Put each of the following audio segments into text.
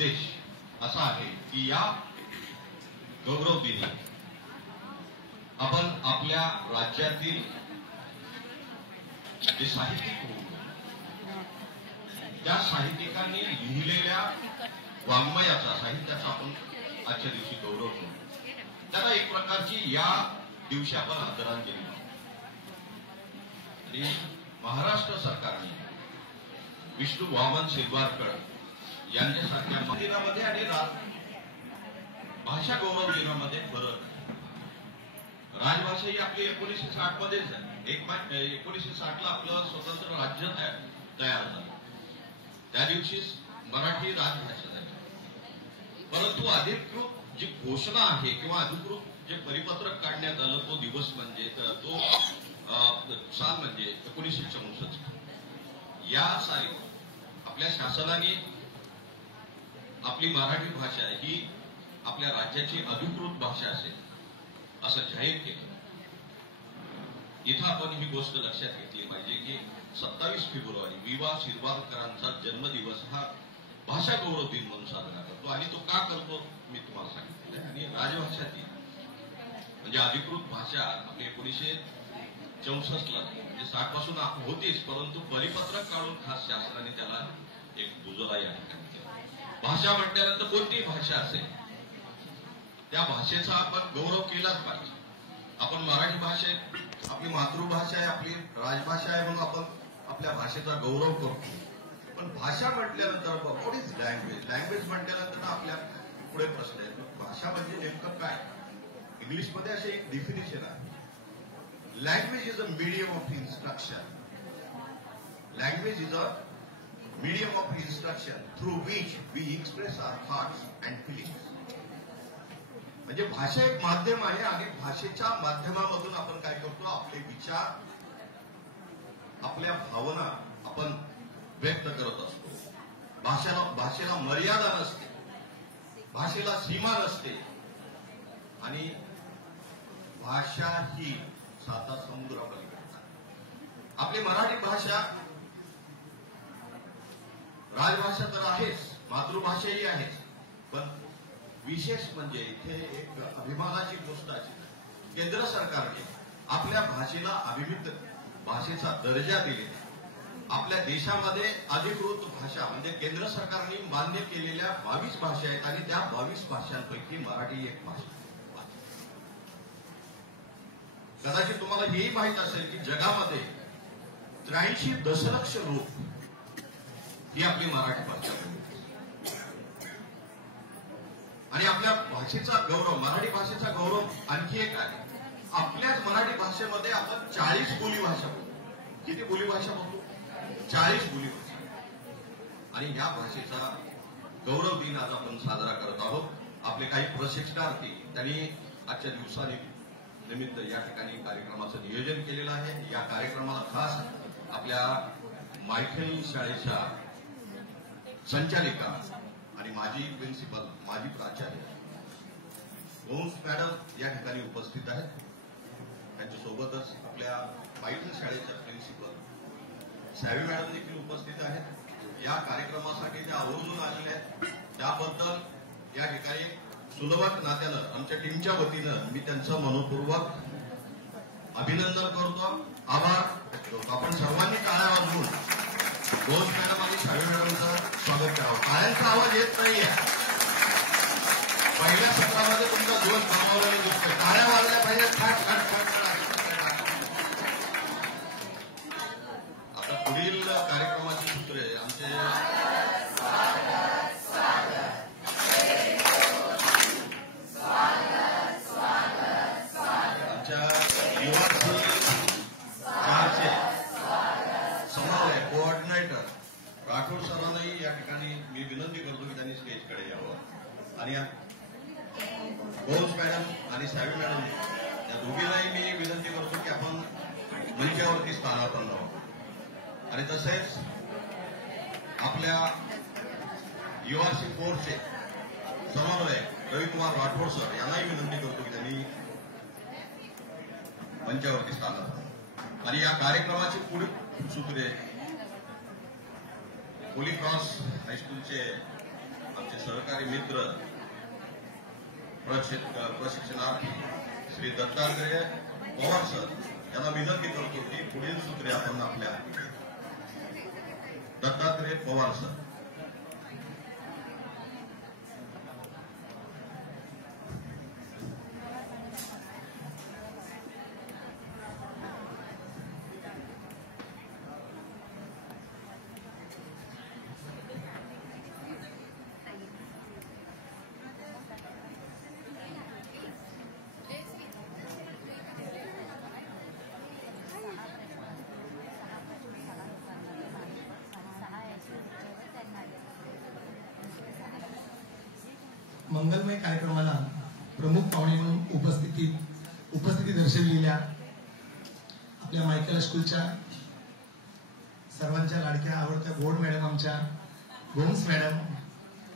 उद्देश असा आहे की या गौरव दिनी आपण आपल्या राज्यातील जे साहित्यिक होते त्या साहित्यिकांनी लिहिलेल्या वाङ्मयाचा साहित्याचा आपण आजच्या दिवशी गौरव करू. त्याला एक प्रकारची या दिवशी आपण आदरांजली आणि महाराष्ट्र सरकारने विष्णू वामन शिरवाडकर यांच्यासारख्या मंदिरामध्ये आणि भाषा गौरव दिनामध्ये फरक. राजभाषा ही आपली 1960 मध्येच आहे. 1960 ला आपलं स्वतंत्र राज्य तयार झालं. त्या दिवशी मराठी राजभाषा झाली. परंतु अधिकृत जी घोषणा आहे किंवा अधिकृत जे परिपत्रक काढण्यात आलं तो दिवस म्हणजे तो साल म्हणजे 1964. या साली आपल्या शासनाने आपली मराठी भाषा ही आपल्या राज्याची अधिकृत भाषा असेल असं जाहीर केलं. इथं आपण ही गोष्ट लक्षात घेतली पाहिजे की 27 फेब्रुवारी वि.वा. शिरवाडकरांचा जन्मदिवस हा भाषा गौरव दिन म्हणून साजरा करतो. आणि तो का करतो मी तुम्हाला सांगितलं. आणि राजभाषा ती म्हणजे अधिकृत भाषा आपली 1964 ला म्हणजे 60 पासून होतीच, परंतु परिपत्रक काढून खास शासनाने त्याला एक दुजोरा या ठिकाणी केला. भाषा म्हटल्यानंतर कोणतीही भाषा असेल त्या भाषेचा आपण गौरव केलाच पाहिजे. आपण मराठी भाषेत आपली मातृभाषा आहे, आपली राजभाषा आहे म्हणून आपण आपल्या भाषेचा गौरव करतो. पण भाषा म्हटल्यानंतर व्हॉट इज लँग्वेज. लँग्वेज म्हटल्यानंतर आपल्या पुढे प्रश्न आहे भाषा म्हणजे नेमकं काय. इंग्लिशमध्ये असे एक डेफिनेशन आहे. Language is a medium of instruction. Language is a medium of instruction through which we express our thoughts and feelings. म्हणजे भाषा एक माध्यम आहे आणि भाषेच्या माध्यमामधून आपण काय करतो आपले विचार आपल्या भावना आपण व्यक्त करत असतो. भाषेला मर्यादा नसते, भाषेला सीमा नसते आणि भाषा ही साता समुद्रापलीकडे. आपली मराठी भाषा राजभाषा तर आहेच, मातृभाषाही आहेच, पण विशेष म्हणजे इथे एक अभिमानाची गोष्ट अशी केंद्र सरकारने आपल्या भाषेला अभिमित भाषेचा दर्जा दिलेला. आपल्या देशामध्ये अधिकृत भाषा म्हणजे केंद्र सरकारने मान्य केलेल्या 22 भाषा आहेत आणि त्या 22 भाषांपैकी मराठी एक भाषा. कदाचित तुम्हाला हेही माहीत असेल की जगामध्ये 83 दशलक्ष लोक ही आपली मराठी भाषा आणि आपल्या भाषेचा गौरव मराठी भाषेचा गौरव आणखी एक आहे. आपल्याच मराठी भाषेमध्ये आपण 40 बोलीभाषा बोलतो. किती बोलीभाषा बोलतो? 40 बोलीभाषा. आणि या भाषेचा गौरव दिन आज आपण साजरा करत आहोत. आपले काही प्रशिक्षणार्थी त्यांनी आजच्या दिवसानिमित्त या ठिकाणी कार्यक्रमाचं नियोजन केलेलं आहे. या कार्यक्रमाला खास आपल्या मायखेल शाळेच्या संचालिका आणि माजी प्रिन्सिपल माजी प्राचार्य गोंस मॅडम या ठिकाणी उपस्थित आहेत. त्यांच्यासोबतच आपल्या मायखेल शाळेच्या प्रिन्सिपल सावी मॅडम देखील उपस्थित आहेत. या कार्यक्रमासाठी त्या आवर्जून आलेल्या आहेत. त्याबद्दल या ठिकाणी सुलभक नात्यानं आमच्या टीमच्या वतीनं मी त्यांचं मनपूर्वक अभिनंदन करतो, आभार व्यक्त करतो. आपण सर्वांनी टाळ्या वाजवून गोंस मॅडम आणि सावी मॅडमचं स्वागत करावं. टाळ्यांचा आवाज येत नाहीये. पहिल्या सत्रामध्ये तुमचा दिवस गमावलेला दिसतोय. टाळ्या वाजल्या पाहिजे. खट खट खट. आता पुढील कार्यक्रमाची सूत्रे आमचे आमच्या समन्वय कोऑर्डिनेटर राठोड सरांनाही या ठिकाणी मी विनंती करतो की त्यांनी स्टेजकडे यावं. आणि गोंस मॅडम आणि सावी मॅडम या दोघींनाही मी विनंती करतो की आपण मंचावरती स्थानापन्न व्हावं. आणि तसेच आपल्या URC फोर्सचे समन्वय रविकुमार राठोड सर यांनाही विनंती करतो की त्यांनी मंचावरती स्थानापन्न. आणि या कार्यक्रमाची पुढील सूत्रे होली क्रॉस हायस्कूलचे आमचे सहकारी मित्र प्रशिक्षणार्थी श्री दत्तात्रय पवार सर यांना विनंती करतो की पुढील सूत्रे आपण आपल्या दत्तात्रय पवार सर. मंगलमय कार्यक्रमाला प्रमुख पाहुणे म्हणून उपस्थिती दर्शवलेल्या आपल्या मायकेल स्कूलच्या सर्वांच्या लाडक्या आवडत्या गोड मॅडम आमच्या गोम्स मॅडम,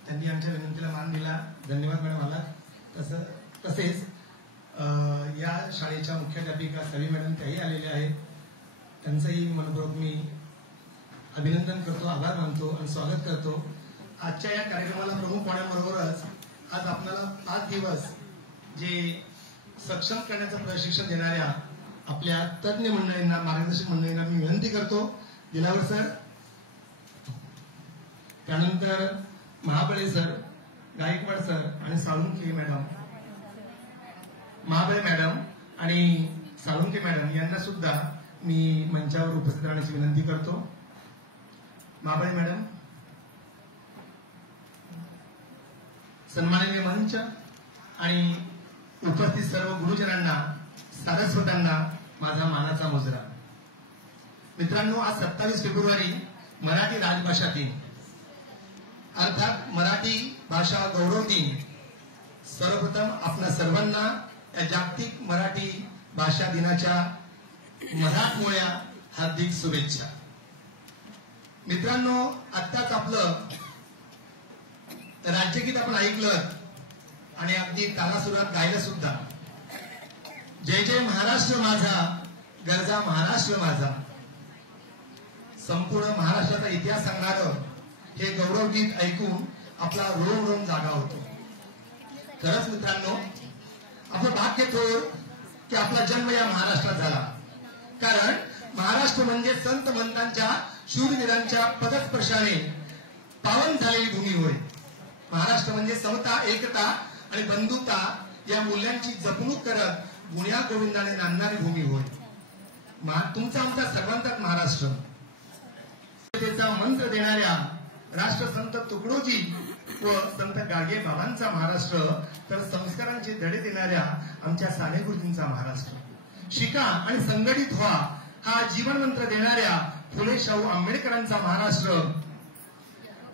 त्यांनी आमच्या विनंतीला मान दिला. धन्यवाद मॅडम. मला तसेच या शाळेच्या मुख्याध्यापिका सवी मॅडम त्याही आलेल्या आहेत. त्यांचंही मनपूर्वक मी अभिनंदन करतो, आभार मानतो आणि स्वागत करतो. आजच्या या कार्यक्रमाला प्रमुख पाहुण्यांबरोबरच आज आपल्याला 5 दिवस जे सक्षम करण्याचं प्रशिक्षण देणाऱ्या आपल्या तज्ञ मंडळींना, मार्गदर्शक मंडळींना मी विनंती करतो. दिलावर सर, त्यानंतर महाबळे सर, गायकवाड सर आणि साळुंके मॅडम, महाबळे मॅडम आणि साळुंके मॅडम यांना सुद्धा मी मंचावर उपस्थित राहण्याची विनंती करतो. महाबळे मॅडम, सन्माननीय मंच आणि उपस्थित सर्व गुरुजनांना, सारस्वतांना माझा मानाचा मुजरा. मित्रांनो, आज 27 फेब्रुवारी मराठी राजभाषा दिन अर्थात मराठी भाषा गौरव दिन. सर्वप्रथम आपल्या सर्वांना या जागतिक मराठी भाषा दिनाच्या मराठमोळ्या हार्दिक शुभेच्छा. मित्रांनो, आत्ताच आपलं राज्यगीत आपण ऐकलं आणि अगदी तालासुरात गायलं सुद्धा. जय जय महाराष्ट्र माझा, गरजा महाराष्ट्र माझा. संपूर्ण महाराष्ट्राचा इतिहास सांगणारं हे गौरव गीत ऐकून आपला रोम रोम जागा होतो. खरंच मित्रांनो, आपलं भाग्य थोर की आपला जन्म या महाराष्ट्रात झाला. कारण महाराष्ट्र म्हणजे संत मंतांच्या, शूरवीरांच्या पदस्पर्शाने पावन झालेली भूमी होय. महाराष्ट्र म्हणजे समता, एकता आणि बंधुता या मूल्यांची जपणूक करत गुण्या गोविंदाने नांदणारी भूमी होय. तुमचा आमचा सर्वांचाच महाराष्ट्र. त्याचा मंत्र देणाऱ्या राष्ट्रसंत तुकडोजी व संत गाडगे बाबांचा महाराष्ट्र, तर संस्कारांचे धडे देणाऱ्या आमच्या साने गुरुजींचा महाराष्ट्र. शिका आणि संघटित व्हा हा जीवन मंत्र देणाऱ्या फुले शाहू आंबेडकरांचा महाराष्ट्र,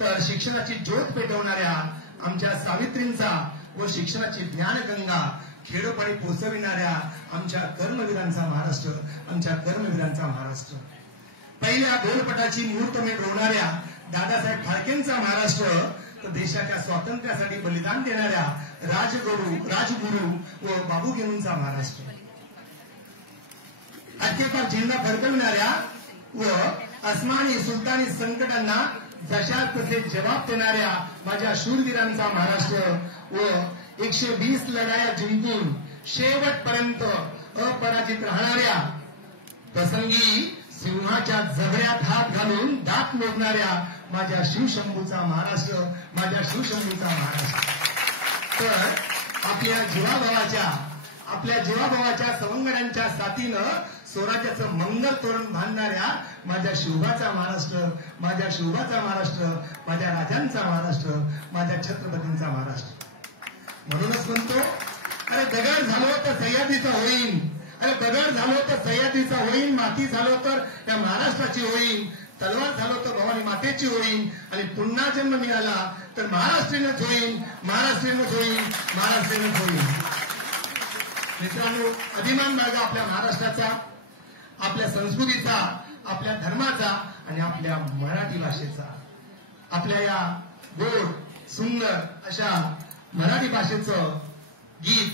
तर शिक्षणाची ज्योत पेटवणाऱ्या आमच्या सावित्रींचा व शिक्षणाची ज्ञानगंगा खेडोपाडी पोचविणाऱ्या आमच्या कर्मवीरांचा महाराष्ट्र, आमच्या कर्मवीरांचा महाराष्ट्र. पहिल्या ढोलपटाची मुहूर्तमेढ रोवणाऱ्या दादासाहेब फाळकेंचा महाराष्ट्र, तर देशाच्या स्वातंत्र्यासाठी बलिदान देणाऱ्या राजगुरू व बाबूगेनूंचा महाराष्ट्र. अखेरपार झेंडा फडकविणाऱ्या व अस्मानी सुलतानी संकटांना जशा तसे जबाब देणाऱ्या माझ्या शूरवीरांचा महाराष्ट्र व 120 लढाया जिंकून शेवटपर्यंत अपराजित राहणाऱ्या, प्रसंगी सिंहाच्या जबड्यात हात घालून दात मोडणाऱ्या माझ्या शिवशंभूचा महाराष्ट्र, माझ्या शिवशंभूचा महाराष्ट्र. तर आपल्या जीवाभावाच्या सवंगड्यांच्या साथीनं स्वराज्याचं मंगल तोरण बांधणाऱ्या माझ्या शिवबाचा महाराष्ट्र, माझ्या शिवबाचा महाराष्ट्र, माझ्या राजांचा महाराष्ट्र, माझ्या छत्रपतींचा महाराष्ट्र. म्हणूनच म्हणतो, अरे दगड झालो तर सह्याद्रीचा होईन, अरे दगड झालो तर सह्याद्रीचा होईन, माती झालो तर या महाराष्ट्राची होईन, तलवार झालो तर भवानी मातेची होईन, आणि पुन्हा जन्म मिळाला तर महाराष्ट्रीयनच होईन, महाराष्ट्रीयनच होईन, महाराष्ट्रीयनच होईन. मित्रांनो, अभिमान बाळगा आपल्या महाराष्ट्राचा, आपल्या संस्कृतीचा, आपल्या धर्माचा आणि आपल्या मराठी भाषेचा. आपल्या या गोड सुंदर अशा मराठी भाषेचं गीत,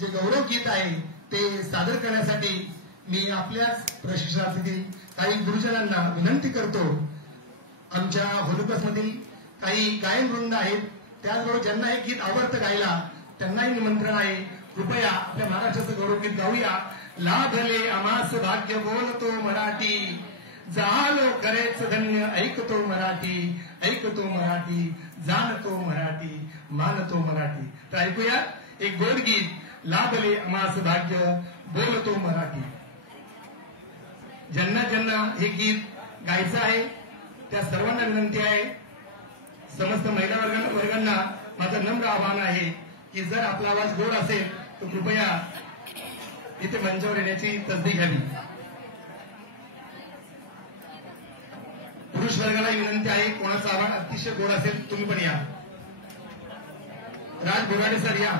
जे गौरव गीत आहे, ते सादर करण्यासाठी मी आपल्याच प्रशिक्षणार्थी काही गुरुजनांना विनंती करतो. आमच्या होलुकस मधील काही गायन वृंद आहेत, त्याचबरोबर ज्यांना हे गीत आवडतं गायला त्यांनाही निमंत्रण आहे. कृपया आपल्या महाराष्ट्राचं गौरवगीत गाऊया. लाभले आमास भाग्य बोलतो मराठी, झालो खरेच धन्य ऐकतो मराठी, ऐकतो मराठी, जाणतो मराठी, मानतो मराठी. तर ऐकूया एक गोड गीत, लाभले आमास भाग्य बोलतो मराठी. ज्यांना ज्यांना हे गीत गायचं आहे त्या सर्वांना विनंती आहे. समस्त महिला वर्गांना माझं नम्र आवाहन आहे की जर आपला आवाज गोड असेल तर कृपया इथे मंचावर येण्याची तसदी घ्यावी. पुरुष वर्गाला विनंती आहे, कोणाचा आवाज अतिशय गोड असेल तुम्ही पण या. राज बोराडे सर या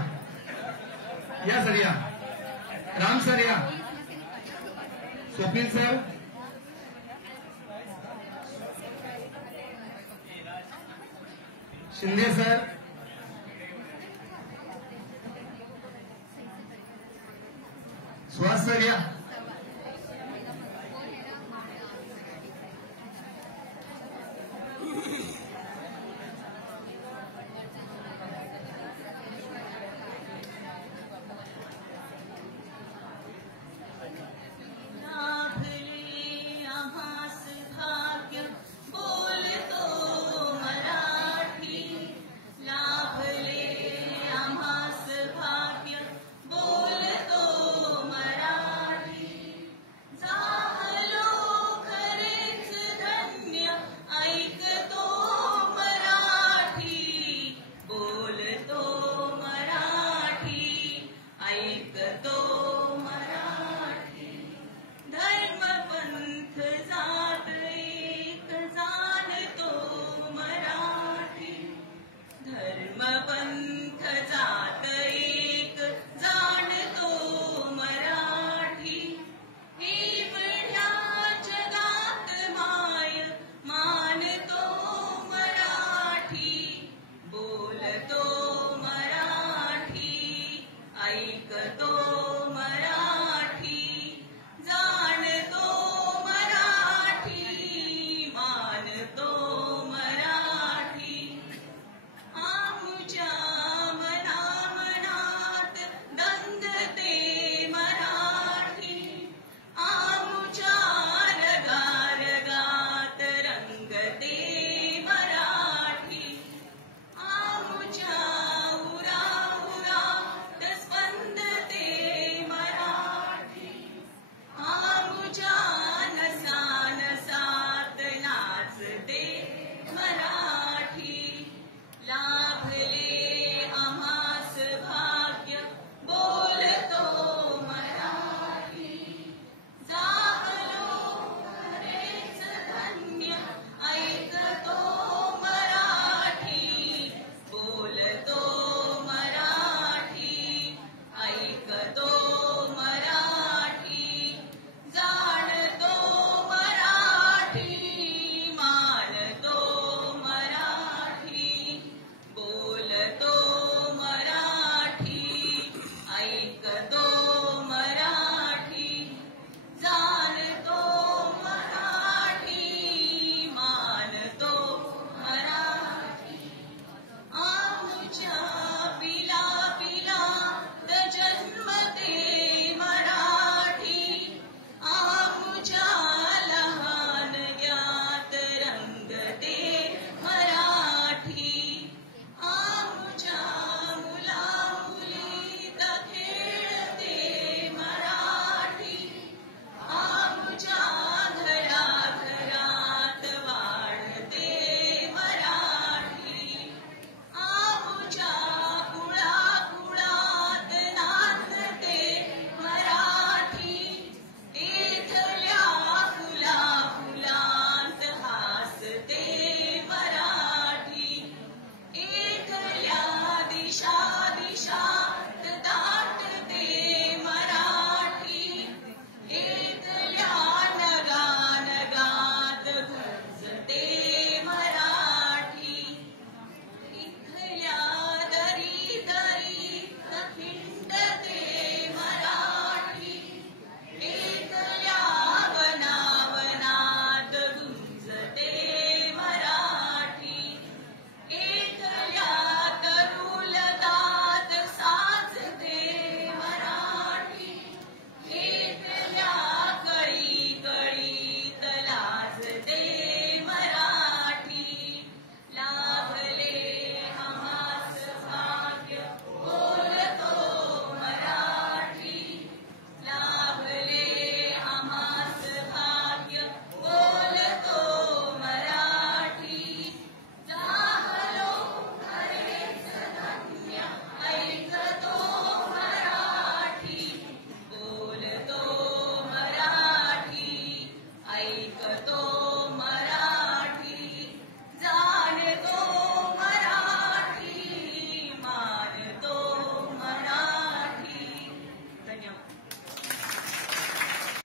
सर या. राम सर या. Swapnil sir, Shinde sir, Suhas sir या.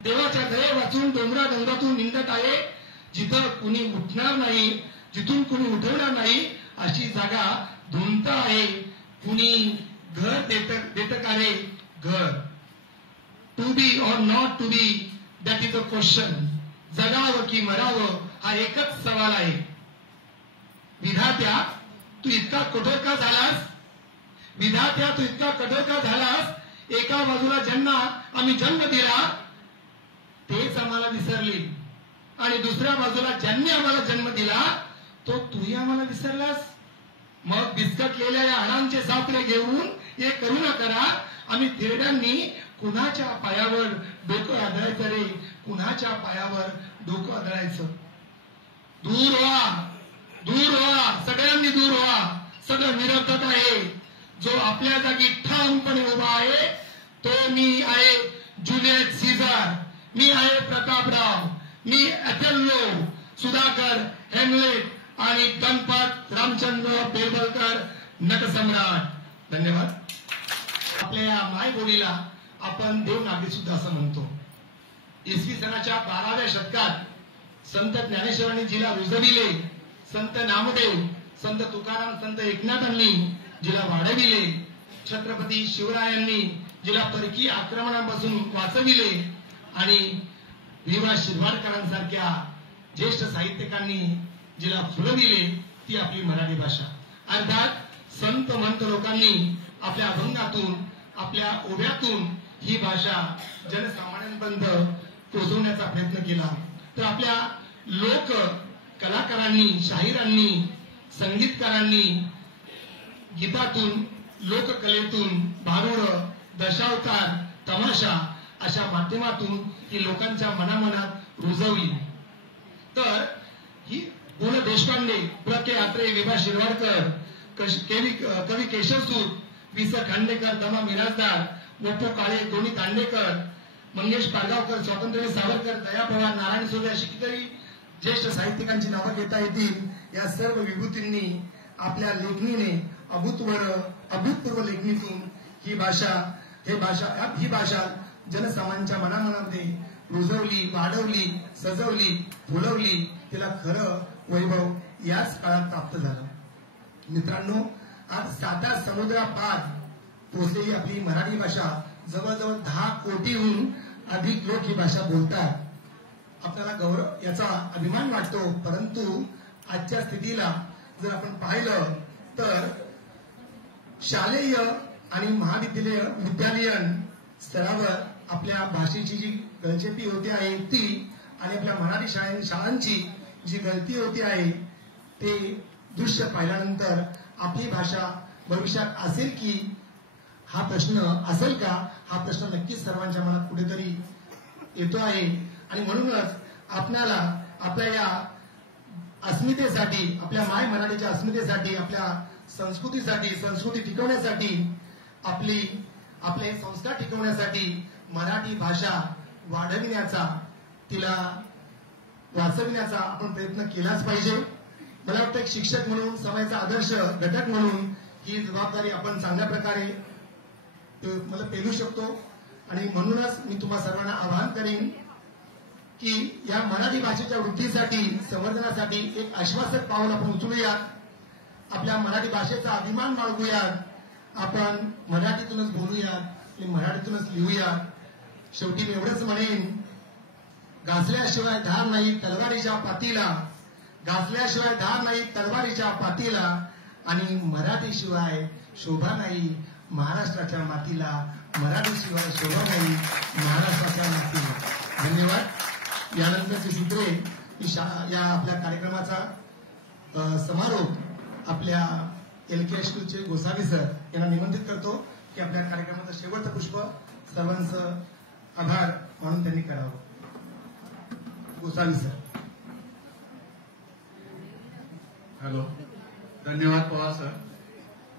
देवाच्या दये वाचून डोंगरातून निंदत आहे. जिथं कुणी उठणार नाही, जिथून कुणी उठवणार नाही अशी जागा धुंत आहे. कुणी घर देत का रे घर? To be or not to be, that is a question. जगावं की मरावं हा एकच सवाल आहे. विधात्या तू इतका कठोर का झालास? विधात्या तू इतका कठोर का झालास? एका बाजूला ज्यांना आम्ही जन्म दिला तेच आम्हाला विसरले, आणि दुसऱ्या बाजूला ज्यांनी आम्हाला जन्म दिला तो तूही आम्हाला विसरलास. मग बिस्कटलेल्या या हाडांचे सापळे घेऊन हे करुणा करा. आम्ही थेरड्यांनी कुणाच्या पायावर डोकं आदळायचं रे? कुणाच्या पायावर डोकं आदळायचं? दूर व्हा, दूर व्हा, सगळ्यांनी दूर व्हा. सगळं निरर्थक आहे. जो आपल्या जागी ठामपणे उभा आहे तो मी आहे जुलियस सीझर, मी आहे प्रतापराव, मी अथेल्लो, सुधाकर, हेमलेट आणि गणपत रामचंद्र बेलवलकर नटसम्राट. धन्यवाद. आपल्या मायबोलीला आपण देवनागरी सुद्धा असं म्हणतो. इसवी सनाच्या 12व्या शतकात संत ज्ञानेश्वरांनी जिला रुजविले, संत नामदेव, संत तुकाराम, संत एकनाथांनी जिला वाढविले, छत्रपती शिवरायांनी जिला परकीय आक्रमणापासून वाचविले, आणि विवा शिरवाडकरांसारख्या ज्येष्ठ साहित्यिकांनी जिला फुलविले, ती आपली मराठी भाषा. अर्थात संत मंत लोकांनी आपल्या अभंगातून, आपल्या ओव्यातून ही भाषा जनसामान्यांपर्यंत पोहोचवण्याचा प्रयत्न केला. तर आपल्या लोक कलाकारांनी, शाहिरांनी, संगीतकारांनी गीतातून, लोककलेतून, भारुड, दशावतार, तमाशा अशा माध्यमातून ही लोकांच्या मनामनात रुजवली. तर ही पु ल देशपांडे, प्र के आत्रे, विभा शिरवाडकर, कवी केशवसूत, वि स खांडेकर, दमा मिरासदार, वपू काळे, दोन्ही दांडेकर, मंगेश पाडगावकर, स्वातंत्र्यवीर सावरकर, दया पवार, नारायण सोले अशी कितीतरी ज्येष्ठ साहित्यिकांची नावं घेता येतील. या सर्व विभूतींनी आपल्या लेखणीने अभूतपूर्व लेखणीतून ही भाषा जनसामान्यांच्या मनामनामध्ये रुजवली, वाढवली, सजवली, फुलवली. तिला खरं वैभव याच काळात प्राप्त झालं. मित्रांनो, आज 7 समुद्रापार पोहोचलेली आपली मराठी भाषा, जवळजवळ 10 कोटीहून अधिक लोक ही भाषा बोलतात. आपल्याला गौरव, याचा अभिमान वाटतो. परंतु आजच्या स्थितीला जर आपण पाहिलं तर शालेय आणि विद्यालयीन स्तरावर आपल्या भाषेची जी गळचेपी होते आहे ती, आणि आपल्या मराठी शाळांची जी गळती होती आहे ते दृश्य पाहिल्यानंतर आपली भाषा भविष्यात असेल की हा प्रश्न असेल का, हा प्रश्न नक्कीच सर्वांच्या मनात कुठेतरी येतो आहे. आणि म्हणूनच आपल्याला आपल्या या अस्मितेसाठी, आपल्या माय मराठीच्या अस्मितेसाठी, आपल्या संस्कृतीसाठी, संस्कृती टिकवण्यासाठी, आपले संस्कार टिकवण्यासाठी मराठी भाषा वाढविण्याचा, तिला वाचविण्याचा आपण प्रयत्न केलाच पाहिजे. मला वाटतं एक शिक्षक म्हणून, समाजाचा आदर्श घटक म्हणून ही जबाबदारी आपण चांगल्या प्रकारे मला पेलू शकतो. आणि म्हणूनच मी तुम्हा सर्वांना आवाहन करेन की या मराठी भाषेच्या वृद्धीसाठी, संवर्धनासाठी एक आश्वासक पाऊल आपण उचलूयात. आपल्या मराठी भाषेचा अभिमान बाळगूयात. आपण मराठीतूनच बोलूयात आणि मराठीतूनच लिहूयात. शेवटी मी एवढंच म्हणेन, घासल्याशिवाय धार नाही तलवारीच्या पातीला, घासल्याशिवाय धार नाही तलवारीच्या पातीला, आणि मराठीशिवाय शोभा नाही महाराष्ट्राच्या मातीला, मराठीशिवाय शोभा नाही महाराष्ट्राच्या मातीला. धन्यवाद. यानंतरचे सूत्रे या आपल्या कार्यक्रमाचा समारोप आपल्या LK हायस्कूलचे गोसावी सर यांना निमंत्रित करतो की आपल्या कार्यक्रमाचं शेवटचं पुष्प सर्वांचं आभार म्हणून त्यांनी करावं. गोसावी सर. हॅलो, धन्यवाद पवार सर,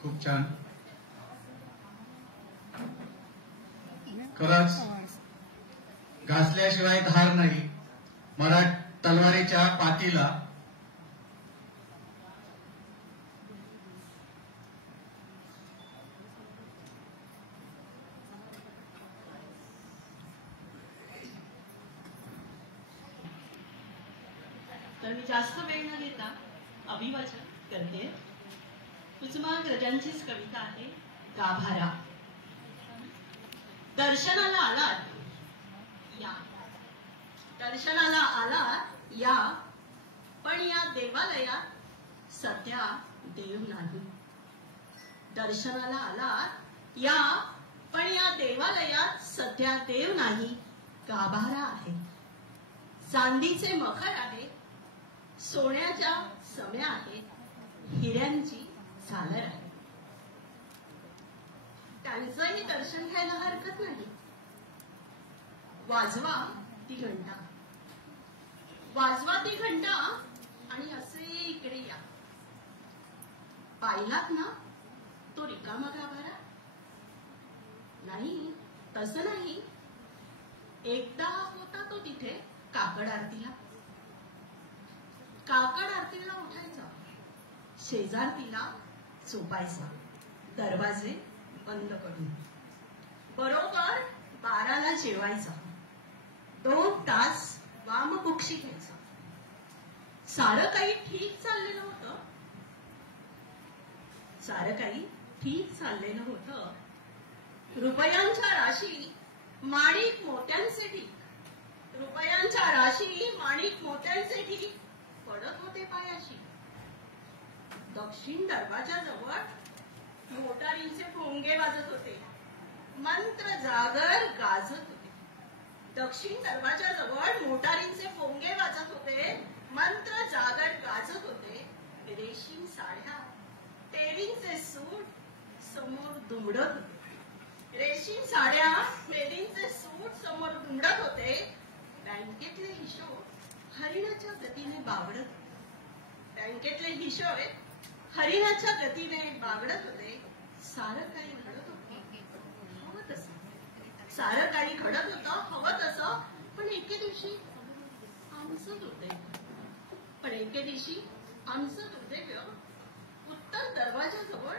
खूप छान. खरंच घासल्याशिवाय धार नाही तलवारीच्या पातीला. तर मी जास्त वेळ न घेता अभिवाचन करते. कुसुमाग्रजांचीच कविता आहे गाभारा. दर्शनाला आलात या, दर्शनाला आलात या, पण या देवालयात सध्या देव नाही. दर्शनाला आलात या, पण या देवालयात सध्या देव नाही. गाभारा आहे, चांदीचे मखर आहे, सोन्याच्या सम्या आहेत, हिऱ्यांची झालर आहे. त्यांचंही दर्शन घ्यायला हरकत नाही. वाजवा ती घंटा, वाजवा ती घंटा आणि असे इकडे या. पाहिलात ना तो रिकामा गाभारा? नाही, तसं नाही. एकदा होता तो तिथे काकड आरतीला. काकड आरतीला उठायचा, शेजारतीला झोपायचा, दरवाजे बंद करून. बरोबर 12ला जेवायचा, 2 तास वामकुक्षी घ्यायचा. सारं काही ठीक चाललेलं होतं, सारं काही ठीक चाललेलं होतं. रुपयांच्या राशी माणिक मोत्यांचे ठीक, रुपयांच्या राशी माणिक मोत्यांचे ठीक पडत होते पायाशी. दक्षिण दरवाजाजवळ मोटारींचे भोंगे वाजत होते, मंत्र जागर गाजत होते. दक्षिण दरवाजाजवळ मोटारींचे भोंगे वाजत होते, मंत्र जागर गाजत होते. रेशीम साड्या, टेरींचे सूट समोर दुमडत होते. रेशीम साड्या, टेरींचे सूट समोर दुमडत होते. बँकेतले हिशोब हरिणाच्या गतीने बावडत होते. बँकेतले हिशोब हरिणाच्या गतीने बावडत होते. सारं काही घडत होतं हवं तसं, सारं काही घडत होतं हवं तसं. पण एके दिवशी आमचं दुर्दैव, पण एके दिवशी आमचं दुर्दैव उत्तर दरवाजाजवळ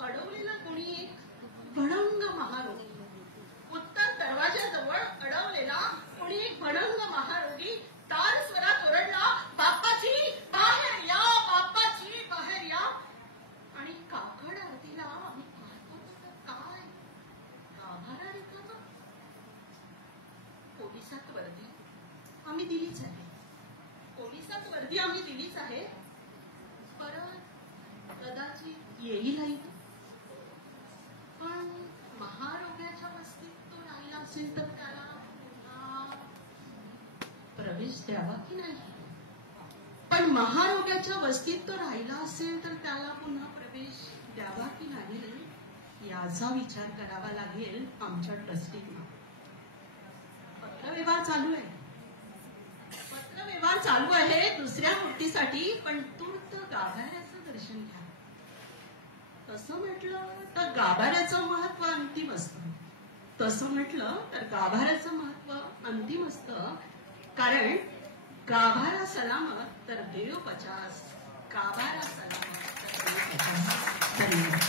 अडवलेला कोणी एक भणंग महारोगी. उत्तर दरवाजाजवळ अडवलेला कोणी एक भणंग महारोगी तार स्वरात ओरडला, बाप्पाची बाहेर या, बाप्पाची बाहेर या. आणि काकड आरतीला आम्ही पाहतो तर काय गाभारा रिकामा. पोलिसात वर्दी आम्ही दिलीच आहे, पोलिसात वर्दी आम्ही दिलीच आहे. परत कदाचित येईलही, पण महारोग्याच्या वस्तीत तो राहिला असेल तर त्याला पुन्हा प्रवेश द्यावा की नाही? पण महारोग्याच्या वस्तीत तो राहिला असेल तर त्याला पुन्हा प्रवेश द्यावा की नाही याचा विचार करावा लागेल आमच्या ट्रस्टींना. पत्रव्यवहार चालू आहे, पत्रव्यवहार चालू आहे दुसऱ्या मूर्तीसाठी, पण तूर्त गाभाऱ्याचं दर्शन घ्या. तसं म्हटलं तर गाभाऱ्याचं महत्व अंतिम असतं. तसं म्हटलं तर गाभाऱ्याचं महत्व अंतिम असतं. कारण गाभारा सलामत तर देव 50, गाभारा सलामत तर देव 50. धन्यवाद.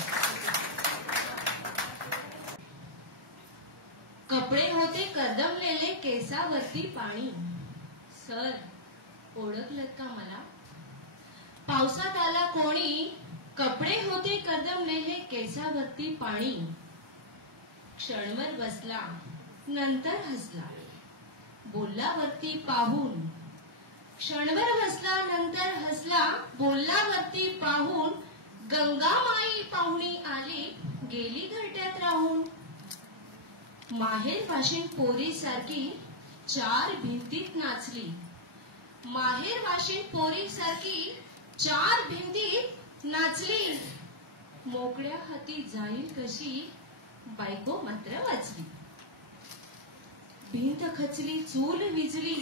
कपडे होते कदमलेले केसावरती पाणी. सर ओळखलं का मला? पावसात आला कोणी, कपडे होते कदमलेले केसावरती पाणी. क्षणभर बसला नंतर हसला, बोलल्यावरती पाहून. क्षणभर बसला नंतर हसला, बोलल्यावरती पाहून. गंगामाई पाहुणी आली, गेली घरट्यात राहून. माहेर वाशिन पोरी सारखी 4 भिंतीत नाचली. माहेर वाशिन पोरी सारखी 4 भिंतीत नाचली. मोकळ्या हाती जाईल कशी, बायको मात्र वाचली. भिंत खचली चूल विजली,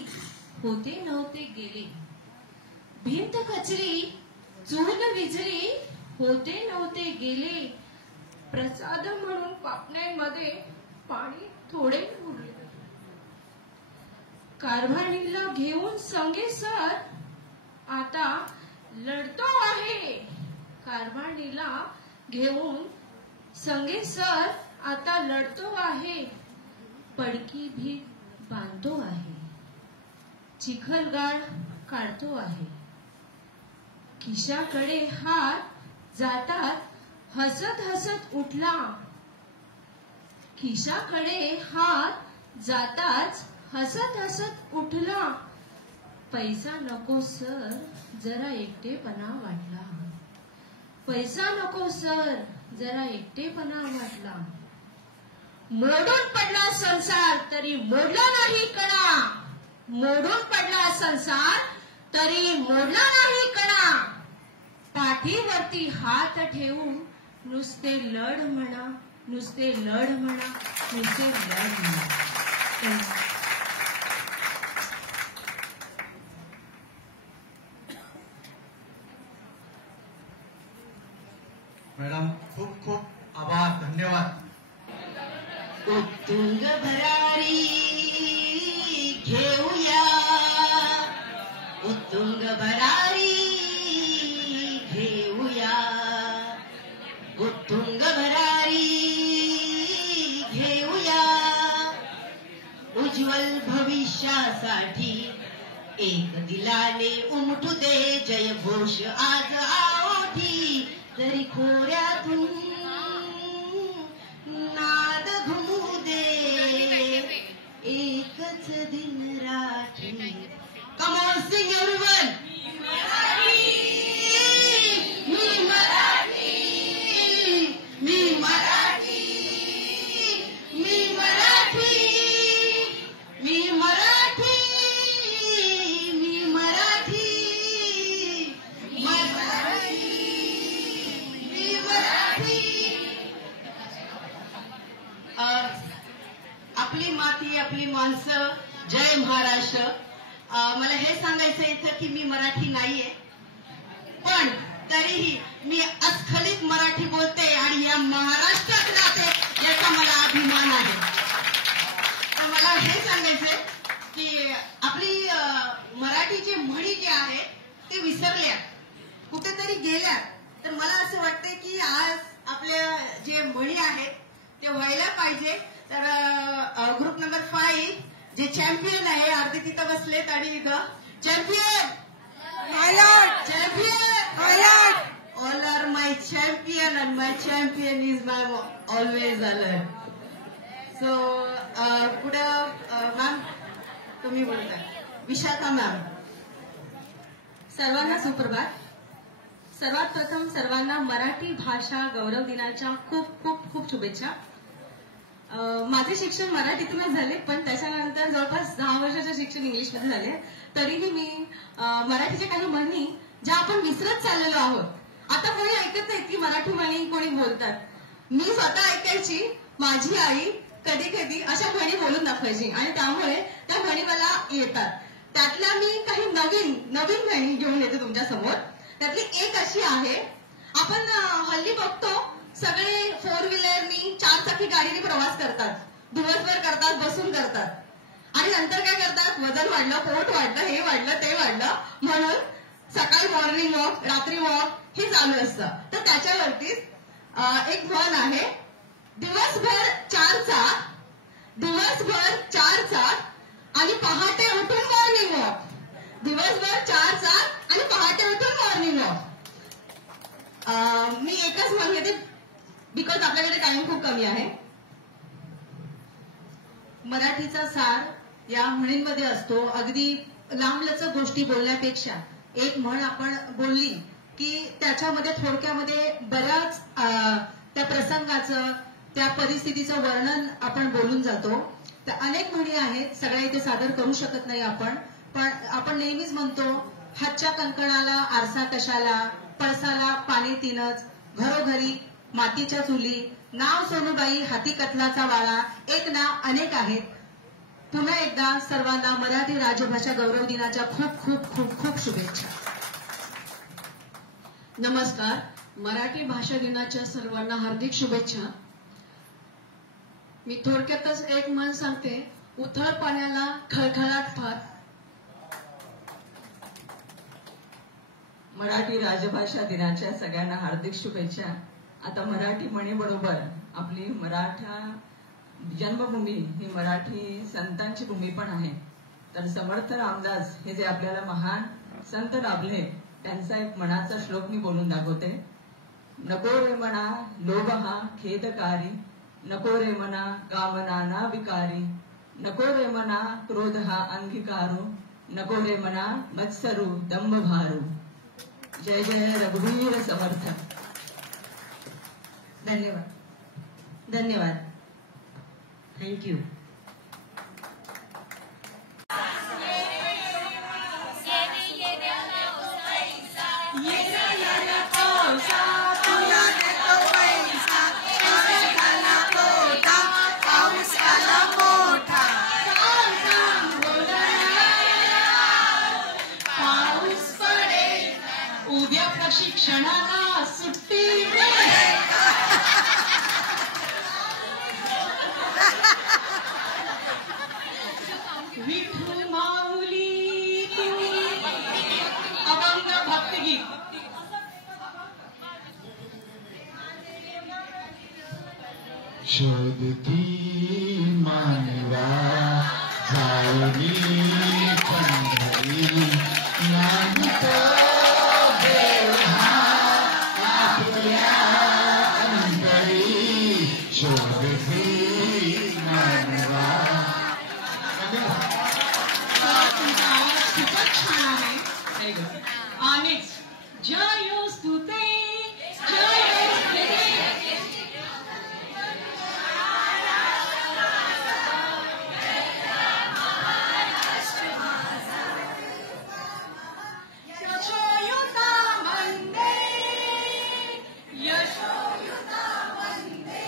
होते नव्हते गेले. भिंत खचली चूल विजली, होते नव्हते गेले. प्रसाद म्हणून पापण्यांमध्ये पाणी थोडे उरले. कारभारणीला घेऊन संगे सर आता लढतो आहे. कारभारणीला घेऊन संगे सर आता लढतो आहे. पडकी भीत बांधतो आहे. चिखलगाड काढतो आहे. खिशाकडे हात जातात हसत हसत उठला. खिशाकडे हात जाताच हसत हसत उठला. पैसा नको सर, जरा एकटेपणा वाटला. पैसा नको सर, जरा एकटेपणा वाटला. मोडून पडला संसार तरी मोडला नाही कणा. मोडून पडला संसार तरी मोडला नाही कणा. पाठीवरती हात ठेवून नुसते लढ म्हणा, नुसते लढ म्हणा, नुसते लढ म्हणा. मॅडम खूप खूप आभार, धन्यवाद. उत्तुंग भरारी घेऊया, उत्तुंग भरारी घेऊया, उत्तुंग भरारी घेऊया. उज्ज्वल भविष्यासाठी एक दिलाने उमटू दे जय घोष आज ओठी. तरी खोऱ्यातून नाद घुमू दे एकच दिन Rathi. Come on, sing everyone. मी मराठी, मी मराठी, मी मराठी, मी मराठी, मी मराठी, मराठी, मी मराठी. आपली माती, आपली माणसं, जय महाराष्ट्र. मला हे सांगायचं इथं की मी मराठी नाहीये, पण तरीही मी अस्खलित मराठी बोलते आणि या महाराष्ट्रात राहते याचा मला अभिमान आहे. मला हे सांगायचंय की आपली मराठीची म्हणी जी आहे ते विसरल्या, कुठेतरी गेल्या. तर मला असं वाटतंय की आज आपल्या जे म्हणी आहेत ते व्हायला पाहिजे. तर ग्रुप नंबर 5 जे चॅम्पियन आहे अर्धे तिथं बसलेत आणि इथं champion champion all are my champion and my champion is my always alert. So पुढं मॅम तुम्ही बोलताय. विशाखा मॅम. सर्वांना सुप्रभात. सर्वात प्रथम सर्वांना मराठी भाषा गौरव दिनाच्या खूप खूप खूप शुभेच्छा. माझे शिक्षण मराठीतूनच झाले, पण त्याच्यानंतर जवळपास 10 वर्षाचे शिक्षण इंग्लिशमध्ये झाले. तरीही मी मराठीच्या काही म्हणी ज्या आपण विसरत चाललेलो आहोत. आता कोणी ऐकत नाही की मराठी म्हणी कोणी बोलतात. मी स्वतः ऐकायची, माझी आई कधी कधी अशा म्हणी बोलून दाखवायची आणि त्यामुळे त्या म्हणी मला येतात. त्यातल्या मी काही नवीन नवीन म्हणी घेऊन येते तुमच्या समोर. त्यातली एक अशी आहे, आपण हल्ली बघतो सगळे 4 व्हीलरनी 4 चाकी गाडीने प्रवास करतात, दिवसभर करतात, बसून करतात आणि नंतर काय करतात, वजन वाढलं, पोट वाढलं, हे वाढलं, ते वाढलं म्हणून सकाळी मॉर्निंग वॉक, रात्री वॉक हे चालू असतं. तर त्याच्यावरती एक म्हण आहे, दिवसभर 4 चाक, दिवसभर 4 चाक आणि पहाटे उठून मॉर्निंग वॉक. दिवसभर 4 चाक आणि पहाटे उठून मॉर्निंग वॉक. मी एकच म्हण घेते बिकॉज आपल्याकडे टाइम खूप कमी आहे. मराठीचा सार या म्हणींमध्ये असतो. अगदी लांबलचक गोष्टी बोलण्यापेक्षा एक म्हण आपण बोलली की त्याच्यामध्ये थोडक्यामध्ये बऱ्याच त्या प्रसंगाचं, त्या परिस्थितीचं वर्णन आपण बोलून जातो. तर अनेक म्हणी आहेत, सगळ्या इथे सादर करू शकत नाही आपण, पण आपण नेहमीच म्हणतो, हातच्या कंकणाला आरसा कशाला, पळसाला पाणी तीनच, घरोघरी मातीच्या चुली, नाव सोनूबाई, हाती कतलाचा वाळा, एक ना अनेक आहेत. पुन्हा एकदा सर्वांना मराठी राजभाषा गौरव दिनाच्या खूप खूप खूप खूप शुभेच्छा. नमस्कार. मराठी भाषा दिनाच्या सर्वांना हार्दिक शुभेच्छा. मी थोडक्यातच एक म्हण सांगते, उथळ पाण्याला खळखळाट फार. मराठी राजभाषा दिनाच्या सगळ्यांना हार्दिक शुभेच्छा. आता मराठी म्हणीबरोबर आपली मराठा जन्मभूमी ही मराठी संतांची भूमी पण आहे. तर समर्थ रामदास हे जे आपल्याला महान संत लाभले त्यांचा एक मनाचा श्लोक मी बोलून दाखवते. नको रे मना लोभ हा खेदकारी, नको रे मना कामना ना विकारी, नको रे मना क्रोध हा अंगीकारू, नको रे मना मत्सरू दंभ भारू. जय जय रघुवीर समर्थ. धन्यवाद धन्यवाद. थँक्यू. उद्या प्रशिक्षणाला सुट्टी. विठ्ठल माऊली तू. अभंग भक्तिगीत. शोधती मानवा जाऊनी पंढरी, नाही तो देव हा आपल्या अंतरी. शोधती मानवा. खूपच छान आहे. आणिच जयोस्तुते जयोस्तुते. यशोयुता वंदे यशोयुता वंदे.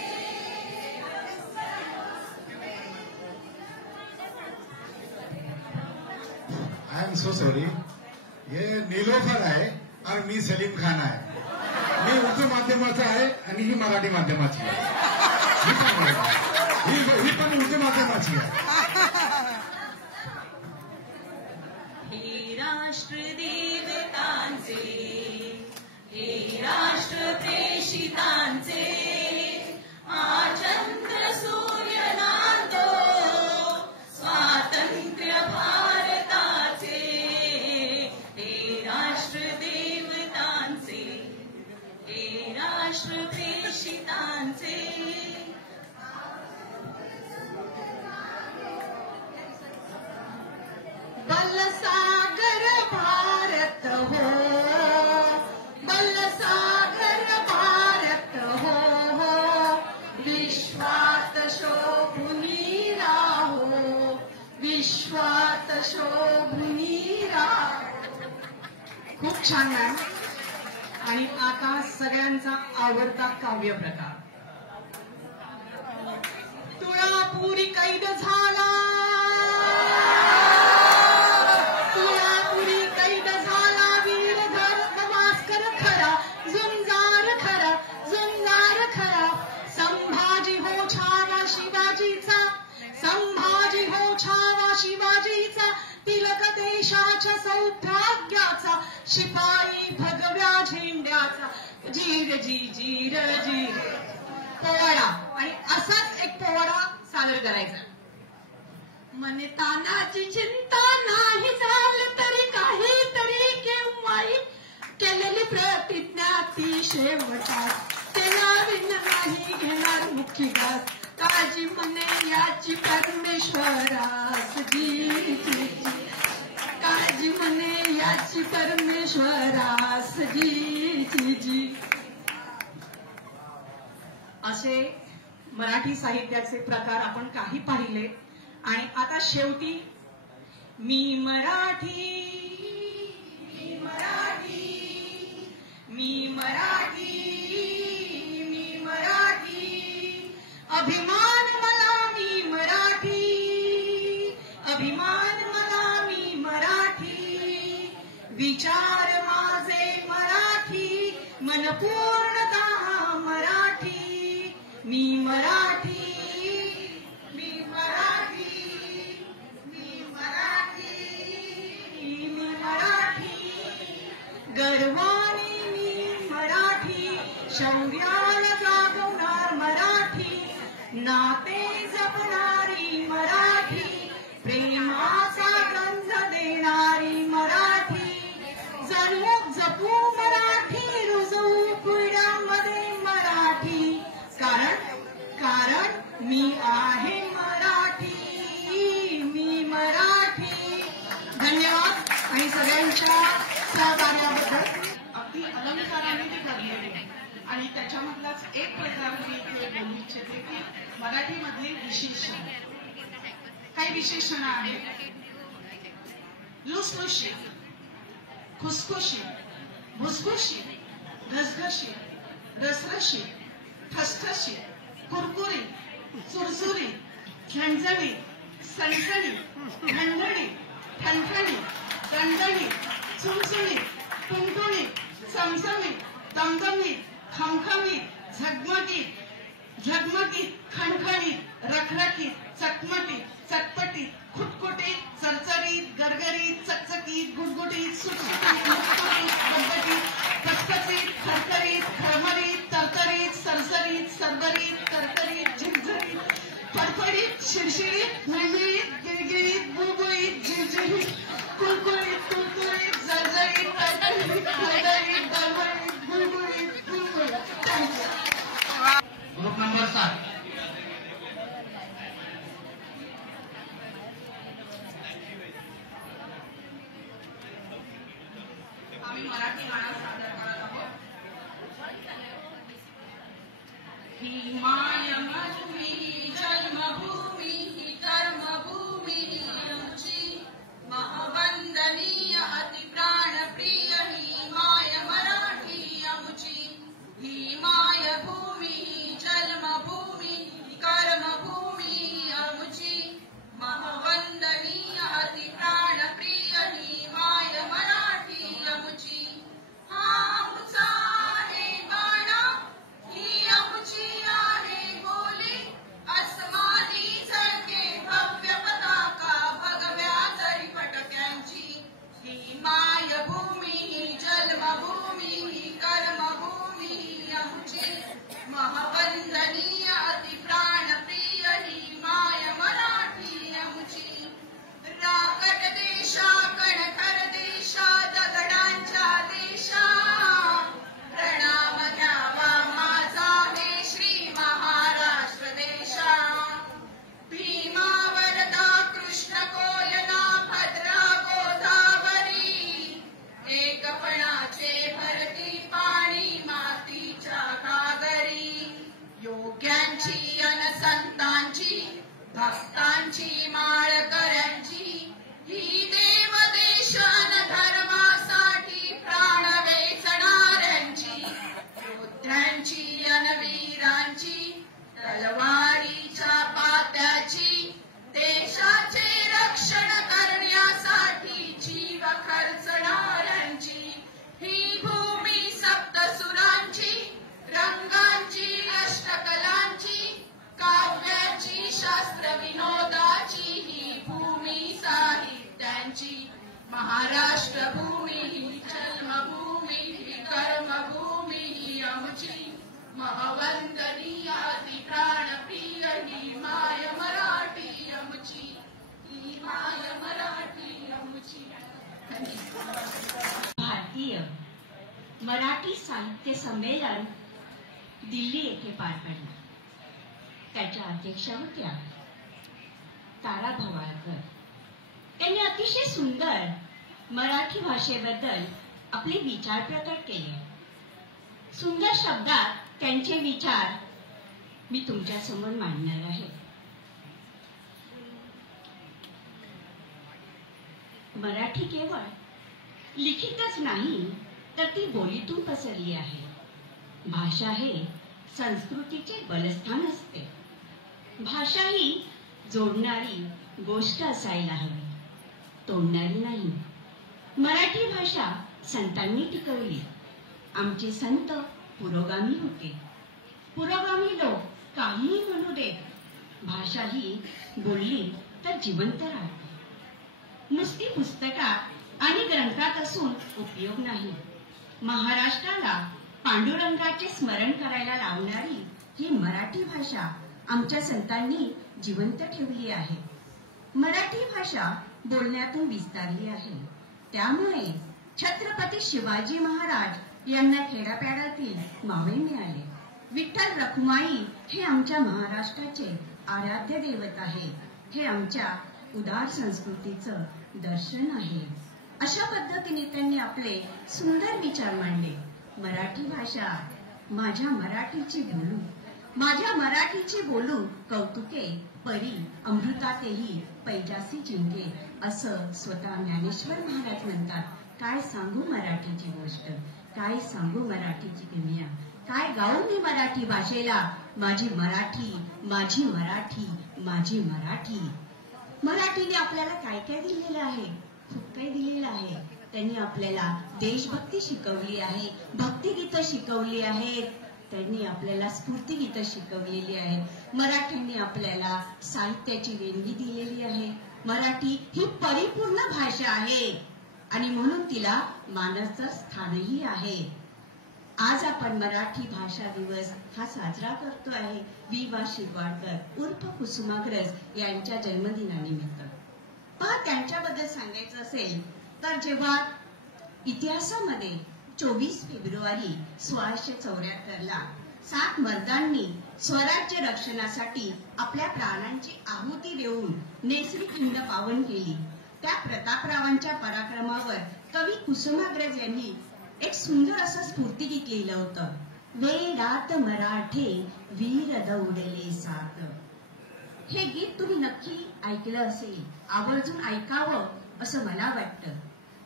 I am so sorry. हे नीलोफर आहे आणि मी सलीम खान आहे. मी उर्दू माध्यमाचा आहे आणि ही मराठी माध्यमाची आहे. ही पण उर्दू माध्यमाची आहे. हे राष्ट्र देवतांचे, हे राष्ट्र प्रेषितांचे, आचंद्र सूर्य नांदो स्वातंत्र्य भारताचे. हे राष्ट्र देवतांचे, हे राष्ट्र प्रेषितांचे. बलसागर भारत हो, बलसागर भारत हो, विश्वात शोभुनी राहो, विश्वात शोभुनी राहो. खूप छान आहे. आणि आता सगळ्यांचा आवडता काव्य प्रकार. तुळापुरी कैद झाला, तुळापुरी कैद झाला वीर धर्मवास्कर खरा, झुंजार खरा, झुंजार खरा. संभाजी हो छावा शिवाजीचा, संभाजी हो छावा शिवाजीचा, तिलक देशाच्या सौभाग्याचा, शिपाई भगव्या झेंड्याचा. जीर जी जीर जीर. पोवाडा. आणि असाच एक पोवाडा सादर करायचा. मने तानाची चिंता नाही झालं तरी काहीतरी केव्हाही, केलेली प्रतिज्ञा ती शेवटा, त्याला विन नाही घेणार मुखी घास. काळजी मने याची परमेश्वरास जी जी, काळजी मने याची परमेश्वरास जी जी जी. असे मराठी साहित्याचे प्रकार आपण काही पाहिले. आणि आता शेवटी मी मराठी, मी मराठी, मी मराठी, मी मराठी. अभिमान मला मी मराठी, अभिमान मला मी मराठी. विचार माझे मराठी, मन पूर्णतः मराठी. मी मराठी, मी मराठी, मी मराठी, मी मराठी. गर्वाने मी मराठी, शौर्याला जागवणार मराठी. नाते जपणारी मराठी, प्रेमाचा गंध देणारी मराठी. त्याच्यामधलाच एक प्रकार मी इथे बोलू इच्छिते की मराठीमधले विशेषण. काही विशेषण आहेत. लुसलुशीत, खुसखुशीत, भुसभुशीत, घसघशीत, रसरशीत, ठसठशीत, कुरकुरीत, सुरसुरीत, झणझणीत, सणसणीत, झणझणीत, ठणठणीत, दणदणीत, चुणचुणीत, टुणटुणीत, चमचमीत, दमदमीत, खमखमीत, झगमगीत, झगमगीत, खणखणीत, रखरखीत, चटमटीत, चटपटीत, खुटखुटीत, चरचरीत, गरगरीत, चकचकीत, गुटगुटीत, सुटसुटीत, मुटमुटीत, गटगटीत, खचखचीत, खरखरीत, खरमरीत, तरतरीत, सरसरीत, सरदरीत, तरतरीत, झिरझरीत, फडफडीत, शिरशिरीत, मिळमिळीत, गिळगिळीत, गुळगुळीत, झिरझिरीत, कुळकुळीत, कुळकुळीत, जळजळीत, टळटळीत, खळदळीत, दळवळीत, गुळगुळीत, गुळगुळीत. Group number 7. आम्ही मराठी गाणं सादर करत आहोत. ही मायमभूमी जन्मभूमी ही कर्मभूमी आमची महवंदनीय अतिप्राणप्रिय ही माय मराठी आमची. ही मायभूमी जन्मभूमी ही कर्मभूमी आमची महवंदनीय अतिप्राणप्रिय ही माय मराठी आमची. हा आमचा आहे बाणा ही आमची आहे बोली अस्मानी झळके भव्य पताका भगव्या जरी फटक्यांची. ही मायभूमी ही जन्मभूमी ही कर्मभूमी आमची महवंदनीय अतिप्राणप्रिय ही माय मराठी आमची. राकट देशा कणखर देशा दगडांच्या देशा प्रणाम घ्यावा माझा हे श्री महाराष्ट्र देशा. भीमा वरदा कृष्ण कोयना भद्रा गोदावरी एकपणाचे भरती पाणी मातीच्या घागरी. योग्यांची अनसंतांची भक्तांची माळकऱ्यांची ही देव देश धर्मासाठी प्राण वेचणाऱ्यांची योद्ध्यांची अनवीरांची तलवारीच्या पात्याची देशाचे रक्षण करण्यासाठी जीव खर्चणाऱ्यांची ही भूमी सप्तसुरांची रंगांची अष्टकलांची काव्याची शास्त्र विनोदाची ही भूमी साहित्यांची महाराष्ट्र भूमी ही जन्मभूमी ही कर्मभूमी ही आमची महवंदनीय अतिप्राणप्रिय ही माय मराठी आमची. ही माय मराठी आमची. भारतीय मराठी साहित्य संमेलन दिल्ली येथे पार पडले. त्याच्या अध्यक्षा होत्या तारा भवाळकर. त्यांनी अतिशय सुंदर मराठी भाषेबद्दल आपले विचार प्रकट केले. सुंदर शब्दात त्यांचे विचार मी तुमच्या समोर मांडणार आहे. मराठी केवळ लिखितच नाही तर ती बोलीतून पसरली आहे. भाषा हे संस्कृतीचे बलस्थान असते. भाषा ही जोडणारी गोष्ट असायला हवी, तोडणारी नाही. मराठी भाषा संतांनी टिकवली. आमचे संत पुरोगामी होते. पुरोगामी लोक काहीही म्हणू देत, भाषा ही बोलली तर जिवंत राहते. नुसती पुस्तकात आणि ग्रंथात असून उपयोग नाही. महाराष्ट्राला पांडुरंगाचे स्मरण करायला लावणारी ही मराठी भाषा आमच्या संतांनी जिवंत ठेवली आहे. मराठी भाषा बोलण्यातून विस्तारली आहे. त्यामुळे छत्रपती शिवाजी महाराज यांना खेड्यापाड्यातील मावळे मिळाले. विठ्ठल रखुमाई हे आमच्या महाराष्ट्राचे आराध्य दैवत आहे. हे आमच्या उदार संस्कृतीचं दर्शन आहे. अशा पद्धतीने त्यांनी आपले सुंदर विचार मांडले. मराठी भाषा माझ्या मराठीची बोलू, माझ्या मराठीची बोलू कौतुके परी अमृतातेही पैजासी जिंके, असं स्वतः ज्ञानेश्वर महाराज म्हणतात. काय सांगू मराठीची गोष्ट, काय सांगू मराठीची किमया, काय गाऊ मी मराठी भाषेला. माझी मराठी, माझी मराठी, माझी मराठी. मराठीने आपल्याला काय काय दिलेलं आहे, खूप काही दिलेलं आहे. त्यांनी आपल्याला देशभक्ती शिकवली आहे, भक्तिगीतं शिकवली आहेत, त्यांनी आपल्याला स्फूर्तिगीतं शिकवलेली आहेत. मराठीने आपल्याला साहित्याची देणगी दिलेली आहे. मराठी ही परिपूर्ण भाषा आहे आणि म्हणून तिला मानाचं स्थानही आहे. आज आपण मराठी भाषा दिवस हा साजरा करतो आहे वि.वा. शिरवाडकर उर्फ कुसुमाग्रज यांच्या जन्मदिनानिमित्त. त्यांच्याबद्दल सांगायचं असेल तर जेव्हा इतिहासामध्ये 24 फेब्रुवारी 1674ला 7 मर्दांनी स्वराज्य रक्षणासाठी आपल्या प्राणांची आहुती देऊन नेसरी खिंड पावन केली, त्या प्रतापरावांच्या पराक्रमावर कवी कुसुमाग्रज यांनी एक सुंदर असं स्फूर्तिगीत लिहिलं होतं. वेडात मराठे वीर दौडले सात. हे गीत तुम्ही नक्की ऐकलं असेल, आवर्जून ऐकावं असं मला वाटतं.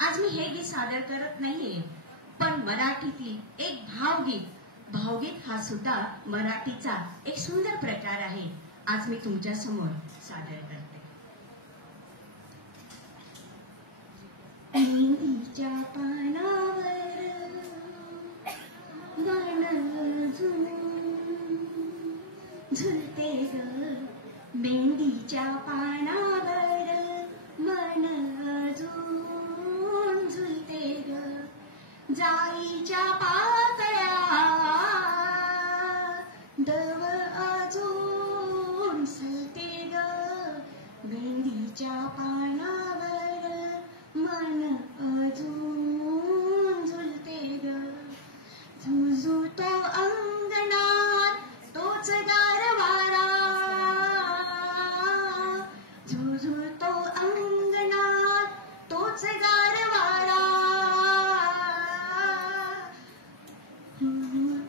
आज मी हे गीत सादर करत नाहीये, पण मराठीतील एक भावगीत हा सुद्धा मराठीचा एक सुंदर प्रकार आहे. आज मी तुमच्या समोर सादर करते. मेंदीच्या पानावर मन झुलते ग, मेंदीच्या पानावर मन झुलते ग, जाईच्या पातळ्या दव अजून सलते ग, मेंदीच्या पानावर मन अजून झुलते ग, झुझुतो अंगणात तोच गारवारा, झुझुतो अंगणात तोच गारवारा,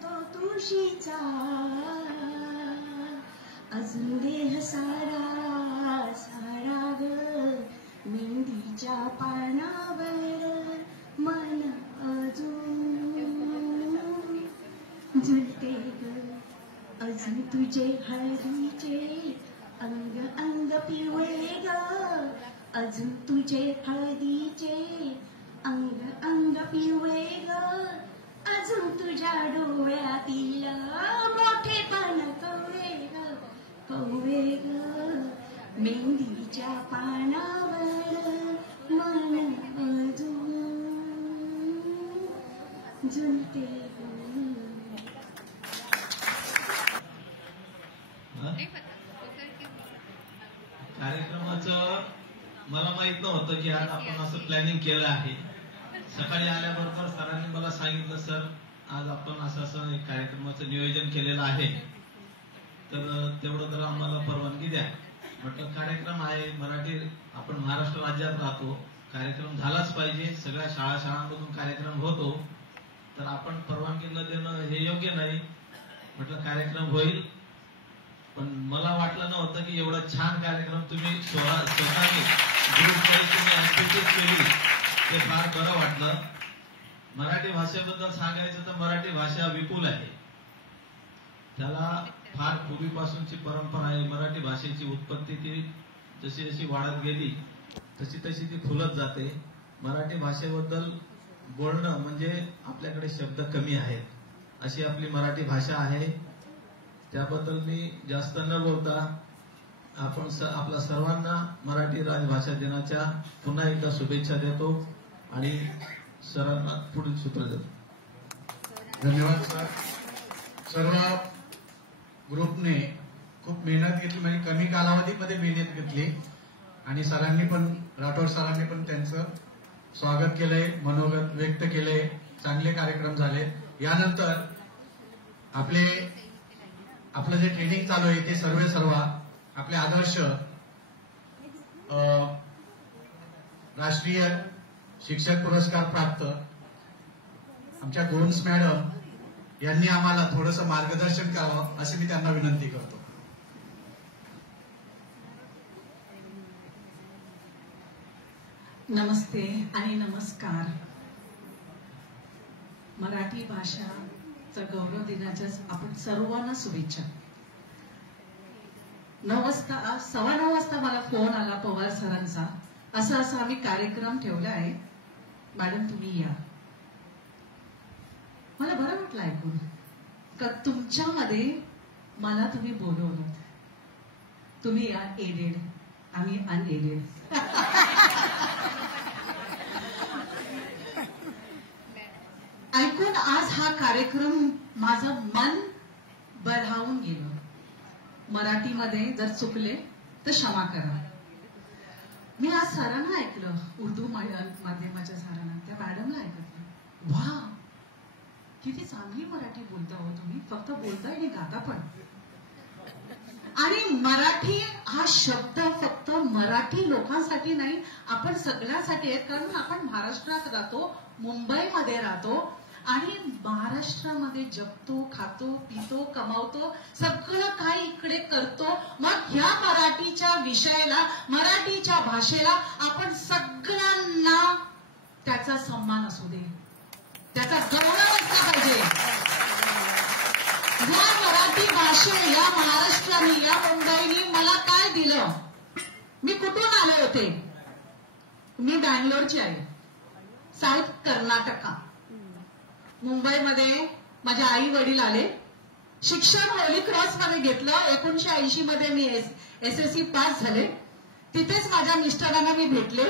तो तुळशीचा अजून देह सारा सारा ग, मेंदीच्या पानावर मन अजून झुलते ग, अजून तुझे हळदीचे अंग अंग पिवळे ग, अजून तुझे हळदीचे अंग अंग पिवळे ग, अजून तुझ्या डोळ्यातील मोठेपण कवळे ग, कवळे ग, मेंदीच्या पानावर मन अजून झुलते ग. कार्यक्रमाचं मला माहित नव्हतं की आज आपण असं प्लॅनिंग केलं आहे. सकाळी आल्याबरोबर सरांनी मला सांगितलं, सर आज आपण असं एक कार्यक्रमाचं नियोजन केलेलं आहे, तर तेवढं तर आम्हाला परवानगी द्या. म्हटलं कार्यक्रम आहे, मराठी आपण महाराष्ट्र राज्यात राहतो, कार्यक्रम झालाच पाहिजे, सगळ्या शाळांमधून कार्यक्रम होतो, तर आपण परवानगी न देणं हे योग्य नाही. म्हटलं कार्यक्रम होईल, पण मला वाटलं नव्हतं की एवढा छान कार्यक्रम तुम्ही स्वतःने केली, ते फार बरं वाटलं. मराठी भाषेबद्दल सांगायचं तर मराठी भाषा विपुल आहे, त्याला फार पूर्वीपासूनची परंपरा आहे. मराठी भाषेची उत्पत्ती ती जशी जशी वाढत गेली तशी तशी ती फुलत जाते. मराठी भाषेबद्दल बोलणं म्हणजे आपल्याकडे शब्द कमी आहेत, अशी आपली मराठी भाषा आहे. त्याबद्दल मी जास्त न बोलता आपण आपल्या सर्वांना मराठी राजभाषा दिनाच्या पुन्हा एकदा शुभेच्छा देतो आणि सरांना पुढील सूत्र देतो. धन्यवाद सर. सर्व ग्रुपने खूप मेहनत घेतली, म्हणजे कमी कालावधीमध्ये मेहनत घेतली आणि सरांनी पण, राठोड सरांनी पण त्यांचं स्वागत केलंय, मनोगत व्यक्त केलंय, चांगले कार्यक्रम झाले. यानंतर आपलं जे ट्रेनिंग चालू आहे ते सर्व आपले आदर्श राष्ट्रीय शिक्षक पुरस्कार प्राप्त आमच्या गोंस मॅडम यांनी आम्हाला थोडंसं मार्गदर्शन करावं अशी मी त्यांना विनंती करतो. नमस्ते आणि नमस्कार. मराठी भाषाचा गौरव दिनाच्या आपण सर्वांना शुभेच्छा. 9:15 वाजता मला फोन आला पवार सरांचा, असं आम्ही कार्यक्रम ठेवला आहे, मॅडम तुम्ही या. मला बरं वाटलं ऐकून का तुमच्यामध्ये मला तुम्ही बोलवलं. तुम्ही या एडेड, आम्ही अनएडेड. ऐकून आज हा कार्यक्रम माझं मन बढावून गेलं. मराठीमध्ये जर चुकले तर क्षमा करा. मी आज सरांना ऐकलं, उर्दू माध्यमाच्या सरांना, त्या मॅडमला ऐकलं, वा किती चांगली मराठी बोलता हो तुम्ही, फक्त बोलताय आणि गाता पण. आणि मराठी हा शब्द फक्त मराठी लोकांसाठी नाही, आपण सगळ्यांसाठी आहे. कारण आपण महाराष्ट्रात राहतो, मुंबईमध्ये राहतो आणि महाराष्ट्रामध्ये जगतो, खातो, पितो, कमावतो, सगळं काही इकडे करतो. मग ह्या मराठीच्या विषयाला, मराठीच्या भाषेला आपण सगळ्यांना त्याचा सन्मान असू दे, त्याचा गौरव असला पाहिजे. या मराठी भाषे, या महाराष्ट्राने, या मुंबईने मला काय दिलं? मी कुठून आले होते? मी बँगलोरची आहे, साऊथ कर्नाटका. मुंबईमध्ये माझ्या आई वडील आले. शिक्षण होली क्रॉस मध्ये घेतलं. 1980 मध्ये मी SSC पास झाले. तिथेच माझ्या मिस्टरांना मी भेटले.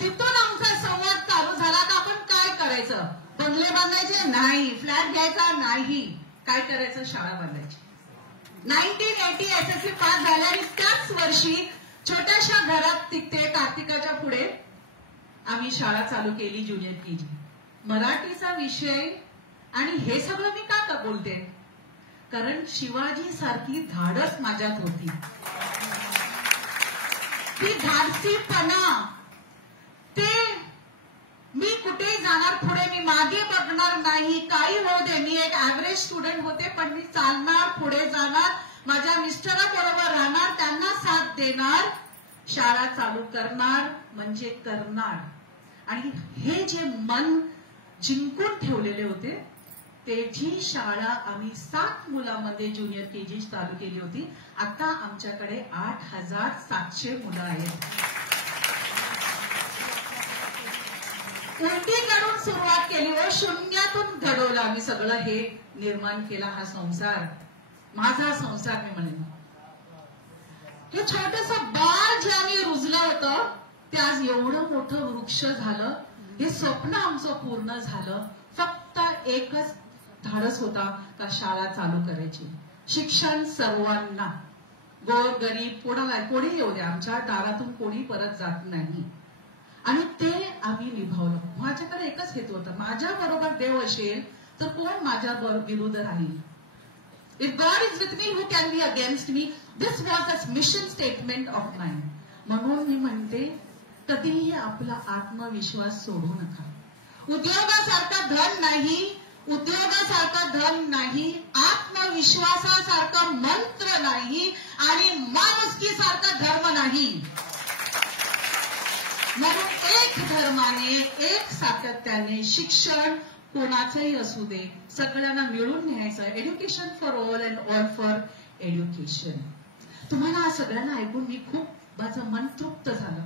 तिथून आमचा संवाद चालू झाला तर आपण काय करायचं? बंगले बांधायचे नाही, फ्लॅट घ्यायचा नाही, काय करायचं? शाळा बांधायची. 1980 SSC पास झाले आणि त्याच वर्षी छोट्याशा घरात तिथे कार्तिकाच्या पुढे आम्ही शाळा चालू केली, ज्युनियर KG. मराठीचा विषय. आणि हे सगळं मी का बोलते? कारण शिवाजी सारखी धाडस माझ्यात होती. ती धाडसीपणा, ते मी कुठेही जाणार पुढे, मी मागे बघणार नाही, काही होऊ दे. मी एक ऍव्हरेज स्टुडंट होते, पण मी चालणार, पुढे जाणार, माझ्या मिस्टरांबरोबर राहणार, त्यांना साथ देणार, शाळा चालू करणार म्हणजे करणार. आणि हे जे मन जिंकून ठेवलेले होते, त्याची शाळा आम्ही 7 मुलांमध्ये ज्युनियर KG चालू केली होती. आता आमच्याकडे 8,700 मुलं आहेत. उलटीकडून सुरुवात केली व शून्यातून घडवलं आम्ही सगळं हे निर्माण केला. हा संसार, माझा संसार मी म्हणेन. हे छोटस बाळ जे आम्ही रुजलं होतं ते आज एवढं मोठं वृक्ष झालं. हे स्वप्न आमचं पूर्ण झालं. फक्त एकच धाडस होता का शाळा चालू करायची. शिक्षण सर्वांना, गोर गरीब कोणाला, कोणी येऊ द्या, आमच्या दारातून कोणी परत जात नाही. आणि ते आम्ही निभावलं. माझ्याकडे एकच हेतू होता, माझ्या बरोबर देव असेल तर कोण माझ्या विरुद्ध राहील. If God is with me, who can be against me? This was the mission statement of mine. म्हणून मी म्हणते, कधीही आपला आत्मविश्वास सोडू नका. उद्योगासारखा धन नाही, उद्योगासारखं धन नाही, आत्मविश्वासासारखं मंत्र नाही आणि माणुसकीसारखा धर्म नाही. म्हणून एक धर्माने, एक सातत्याने शिक्षण कोणाचंही असू दे, सगळ्यांना मिळून न्यायचं. Education for all and all for education. तुम्हाला सगळ्यांना ऐकून मी खूप माझं मन तृप्त झालं.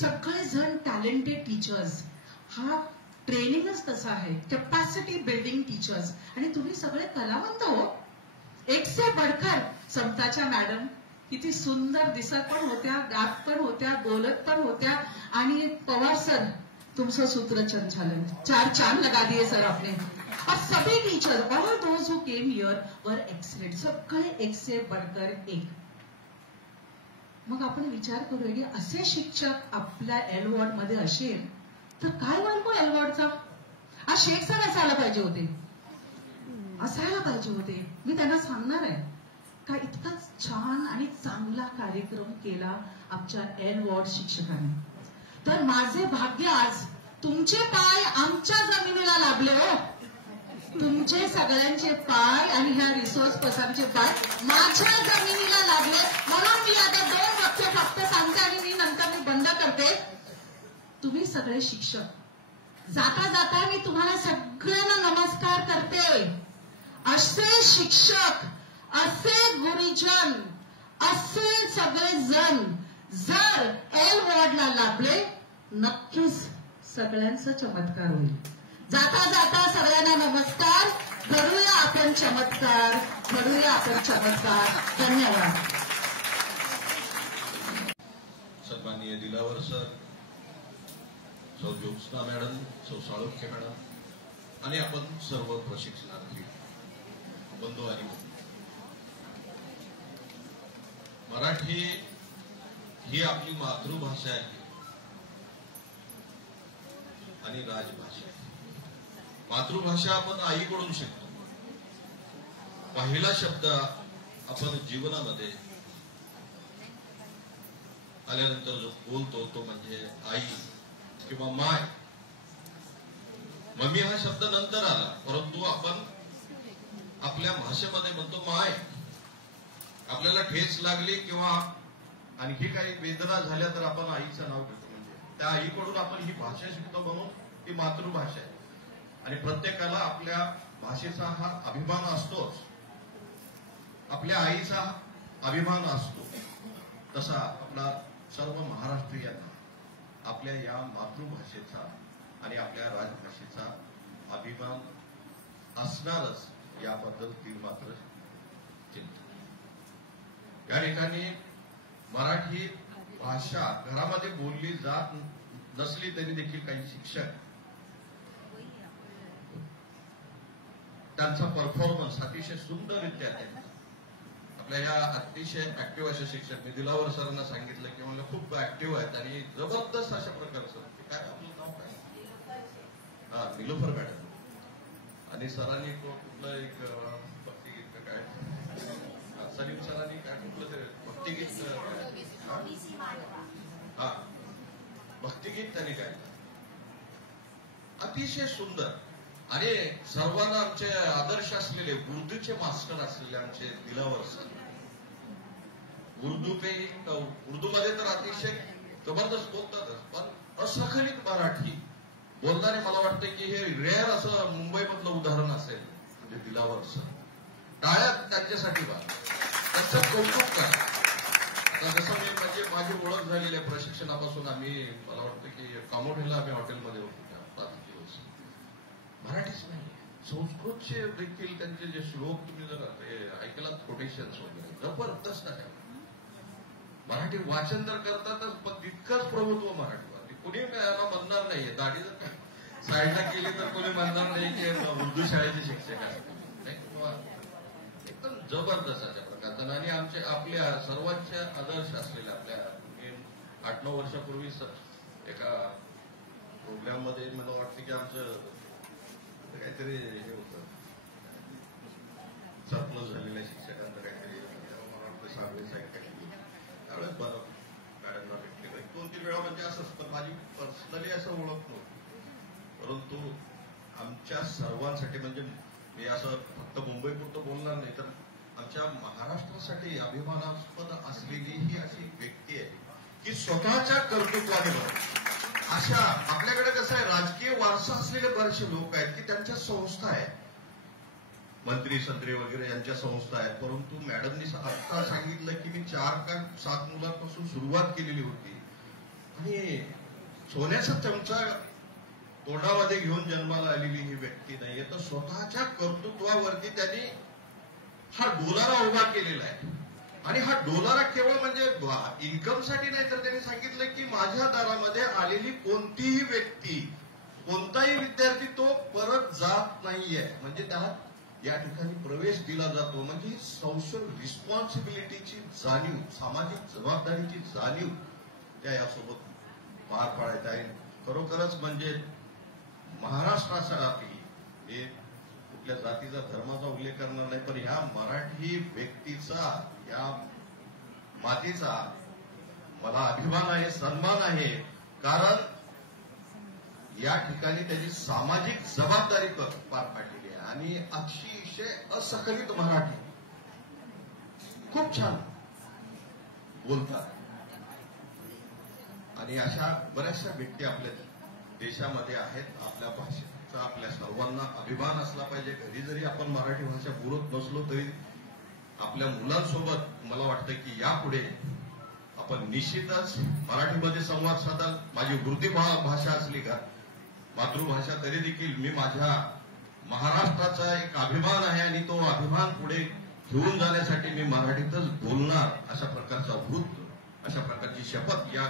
सगळेजण टॅलेंटेड टीचर्स. हा ट्रेनिंगच तसा आहे, कॅपॅसिटी बिल्डिंग टीचर्स. आणि तुम्ही सगळे कलावंत हो, एक से बडकर. समताच्या मॅडम किती सुंदर दिसत पण होत्या, गात पण होत्या, बोलत पण होत्या. आणि पवार सर, तुमचं सूत्रचन झालं, 4 चांद लगा दिए सर आपने. और सभी teacher, all those who came here वर एक्सलेंट. सगळे एक से बडकर एक. मग आपण विचार करूया की असे शिक्षक आपल्या एलवॉर्ड मध्ये असेल तर काय होईल मग एलवॉर्डचा? आज शेख सर असायला पाहिजे होते, असायला पाहिजे होते. मी त्यांना सांगणार आहे का इतका छान आणि चांगला कार्यक्रम केला आमच्या एलवॉर्ड शिक्षकांनी. तर माझे भाग्य आज तुमचे पाय आमच्या जमिनीला लागले हो. तुमचे सगळ्यांचे पाय आणि ह्या रिसोर्स पर्सनचे पाय माझ्या जमिनीला लागले. म्हणून मी आता 2 वाक्य फक्त सांगते आणि मी नंतर बंद करते. तुम्ही सगळे शिक्षक, जाता जाता मी तुम्हाला सगळ्यांना नमस्कार करते. असे शिक्षक, असे गुरुजन, असे सगळे जण जर एल वॉर्डला लाभले, नक्कीच सगळ्यांचा चमत्कार होईल. जाता जाता सगळ्यांना नमस्कार. घडूया आपण चमत्कार, घडूया आपण चमत्कार. धन्यवाद. सन्माननीय दिलावर सर, सौ ज्योत्स्ना मॅडम, सौ साळुंखे मॅडम आणि आपण सर्व प्रशिक्षणार्थी बंधू आणि मराठी ही आपली मातृभाषा आहे आणि राजभाषा. मातृभाषा आपण आईकडून शिकतो. पहिला शब्द आपण जीवनामध्ये आल्यानंतर जो बोलतो तो म्हणजे आई किंवा माय. मम्मी हा शब्द नंतर आला, परंतु आपण आपल्या भाषेमध्ये म्हणतो माय. आपल्याला ठेच लागली किंवा आणखी काही वेदना झाल्या तर आपण आईचं नाव घेतो. म्हणजे त्या आईकडून आपण ही भाषा शिकतो, म्हणून ती मातृभाषा आहे. आणि प्रत्येकाला आपल्या भाषेचा हा अभिमान असतोच, आपल्या आईचा अभिमान असतो. तसा आपला सर्व महाराष्ट्रीयांना आपल्या या मातृभाषेचा आणि आपल्या राजभाषेचा अभिमान असणारच, याबद्दल ती मात्र चिंता. या ठिकाणी मराठी भाषा घरामध्ये बोलली जात नसली तरी देखील काही शिक्षक त्यांचा परफॉर्मन्स अतिशय सुंदररित्या आपल्या या अतिशय ऍक्टिव्ह असे शिक्षक, मी दिलावर सरांना सांगितलं की मला खूप ऍक्टिव्ह आहेत आणि जबरदस्त अशा प्रकारचं. काय आपलं नाव काय? निलोफर मॅडम. आणि सरांनी कुठलं एक भक्तिगीत काय, सलीम सरांनी काय कुठलं ते भक्तिगीत, हा भक्तिगीत त्यांनी काय अतिशय सुंदर. आणि सर्वांना आमचे आदर्श असलेले उर्दूचे मास्टर असलेले आमचे दिलावर सर. उर्दूमध्ये तर अतिशय जबरदस्त बोलतातच, पण असखलित मराठी बोलणारे मला वाटतं की हे रेअर असं मुंबईमधलं उदाहरण असेल म्हणजे दिलावर सर. टाळ्या त्यांच्यासाठी बा, त्यांचं कौतुक करा. जसं मी म्हणजे माझी ओळख झालेली आहे प्रशिक्षणापासून. आम्ही मला वाटतं की कामोठेला आम्ही हॉटेलमध्ये होतो 5 दिवस. मराठीच नाही, संस्कृतचे देखील त्यांचे जे श्लोक तुम्ही जर ऐकलात, कोटेशन्स वगैरे जबरदस्त आहे. मराठी वाचन तर करतातच, पण तितकंच प्रभुत्व मराठीवर. कुणी याला म्हणणार नाहीये, दाढी जर साईडला केली तर कोणी म्हणणार नाही की उर्दू शाळेचे शिक्षक असतात. एकदम जबरदस्त अशा प्रकारचा. आणि आमचे आपल्या सर्वांच्या आदर्श असलेल्या आपल्या 8-9 वर्षापूर्वी एका प्रोग्राम मध्ये मला वाटतं की आमचं काहीतरी हे होतं, सरप्लस झालेल्या शिक्षकांचं काहीतरी मला वाटतं 6वी साईड काहीतरी. त्यावेळेस बरं मॅडमला भेटले 2-3 वेळा, म्हणजे असंच. पण माझी पर्सनली असं ओळख नव्हती, परंतु आमच्या सर्वांसाठी म्हणजे मी असं फक्त मुंबई पुरतं बोलणार नाही, तर आमच्या महाराष्ट्रासाठी अभिमानास्पद असलेली ही अशी व्यक्ती आहे की स्वतःच्या कर्तृत्वाने अशा. आपल्याकडे कसं आहे, राजकीय वारसा असलेले बरेचसे लोक आहेत की त्यांच्या संस्था आहेत, मंत्री संत्री वगैरे यांच्या संस्था आहेत, परंतु मॅडमनी आता सांगितलं की मी 4 का 7 मुलांपासून सुरुवात केलेली होती आणि सोन्याचा चमचा तोंडामध्ये घेऊन जन्माला आलेली ही व्यक्ती नाहीये. तर स्वतःच्या कर्तृत्वावरती त्यांनी हा डोलारा उभा केलेला आहे. आणि हा डोलारा केवळ म्हणजे इन्कमसाठी नाही, तर त्यांनी सांगितलं की माझ्या दारामध्ये आलेली कोणतीही व्यक्ती, कोणताही विद्यार्थी तो परत जात नाहीये, म्हणजे त्याला या ठिकाणी प्रवेश दिला जातो. म्हणजे सोशल रिस्पॉन्सिबिलिटीची जाणीव, सामाजिक जबाबदारीची जाणीव त्या यासोबत पार पाडत आहे. खरोखरच म्हणजे महाराष्ट्रासाठी हे कुठल्या जातीचा धर्माचा उल्लेख करणार नाही, पण ह्या मराठी व्यक्तीचा, या मातीचा मला अभिमान आहे, सन्मान आहे. कारण या ठिकाणी त्यांनी सामाजिक जबाबदारी पार पाडलेली आहे आणि अतिशय असखलित मराठी खूप छान बोलतात आणि अशा बऱ्याचशा व्यक्ती आपल्या देशामध्ये आहेत. आपल्या भाषेचा आपल्या सर्वांना अभिमान असला पाहिजे. घरी जरी आपण मराठी भाषा बोलत नसलो तरी आपल्या मुलांसोबत मला वाटतं की यापुढे आपण निश्चितच मराठीमध्ये संवाद साधाल. माझी वृत्ती भाषा असली का मातृभाषा तरी देखील मी माझ्या महाराष्ट्राचा एक अभिमान आहे आणि तो अभिमान पुढे घेऊन जाण्यासाठी मी मराठीतच बोलणार अशा प्रकारचा वृत्त, अशा प्रकारची शपथ या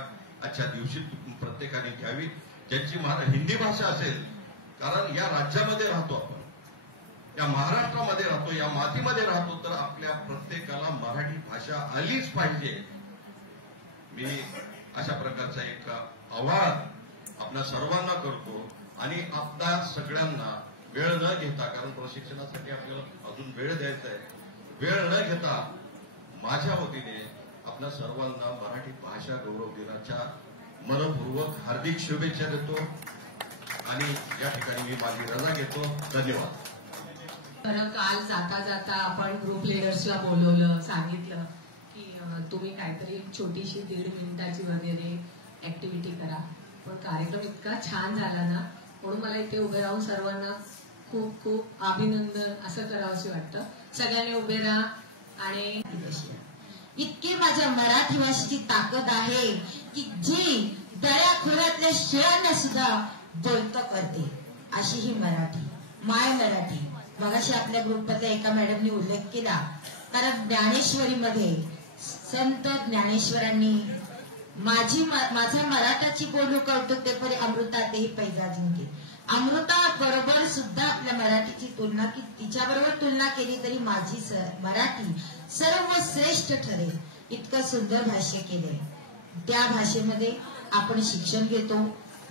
आजच्या दिवशी प्रत्येकाने घ्यावी. ज्यांची हिंदी भाषा असेल, कारण या राज्यामध्ये राहतो आपण, या महाराष्ट्रामध्ये राहतो, या मातीमध्ये राहतो, तर आपल्या प्रत्येकाला मराठी भाषा आलीच पाहिजे. मी अशा प्रकारचा एक आवाहन आपल्या सर्वांना करतो आणि आपल्या सगळ्यांना वेळ न घेता, कारण प्रशिक्षणासाठी आपल्याला अजून वेळ द्यायचा आहे, वेळ न घेता माझ्या वतीने आपल्या सर्वांना मराठी भाषा गौरव दिनाच्या मनपूर्वक हार्दिक शुभेच्छा देतो आणि या ठिकाणी मी माझी रजा घेतो. धन्यवाद. बरं, काल जाता जाता आपण ग्रुप लिडर्सला बोलवलं, सांगितलं की तुम्ही काहीतरी एक छोटीशी 1.5 मिनिटाची वगैरे ऍक्टिव्हिटी करा. पण कार्यक्रम इतका छान झाला ना, म्हणून मला इथे उभे राहून सर्वांना खूप खूप अभिनंदन असं करावंसं वाटतं. सगळ्यांनी उभे राहा आणि इतकी माझ्या मराठी भाषेची ताकद आहे की जी दऱ्याखोऱ्यातल्या शेळ्यांना सुद्धा बोलतं करते. अशी ही मराठी, माय मराठी. मगाशी आपल्या ग्रुपमधल्या एका मॅडमनी उल्लेख केला, कारण ज्ञानेश्वरीमध्ये संत ज्ञानेश्वरांनी माझा मराठाची बोलू कौतुक ते परी अमृता तेही पैजा जिंके. अमृता बरोबर सुद्धा आपल्या मराठीची तुलना की तिच्याबरोबर तुलना केली तरी माझी मराठी सर्वश्रेष्ठ ठरेल. इतकं सुंदर भाष्य केलंय. त्या भाषेमध्ये आपण शिक्षण घेतो,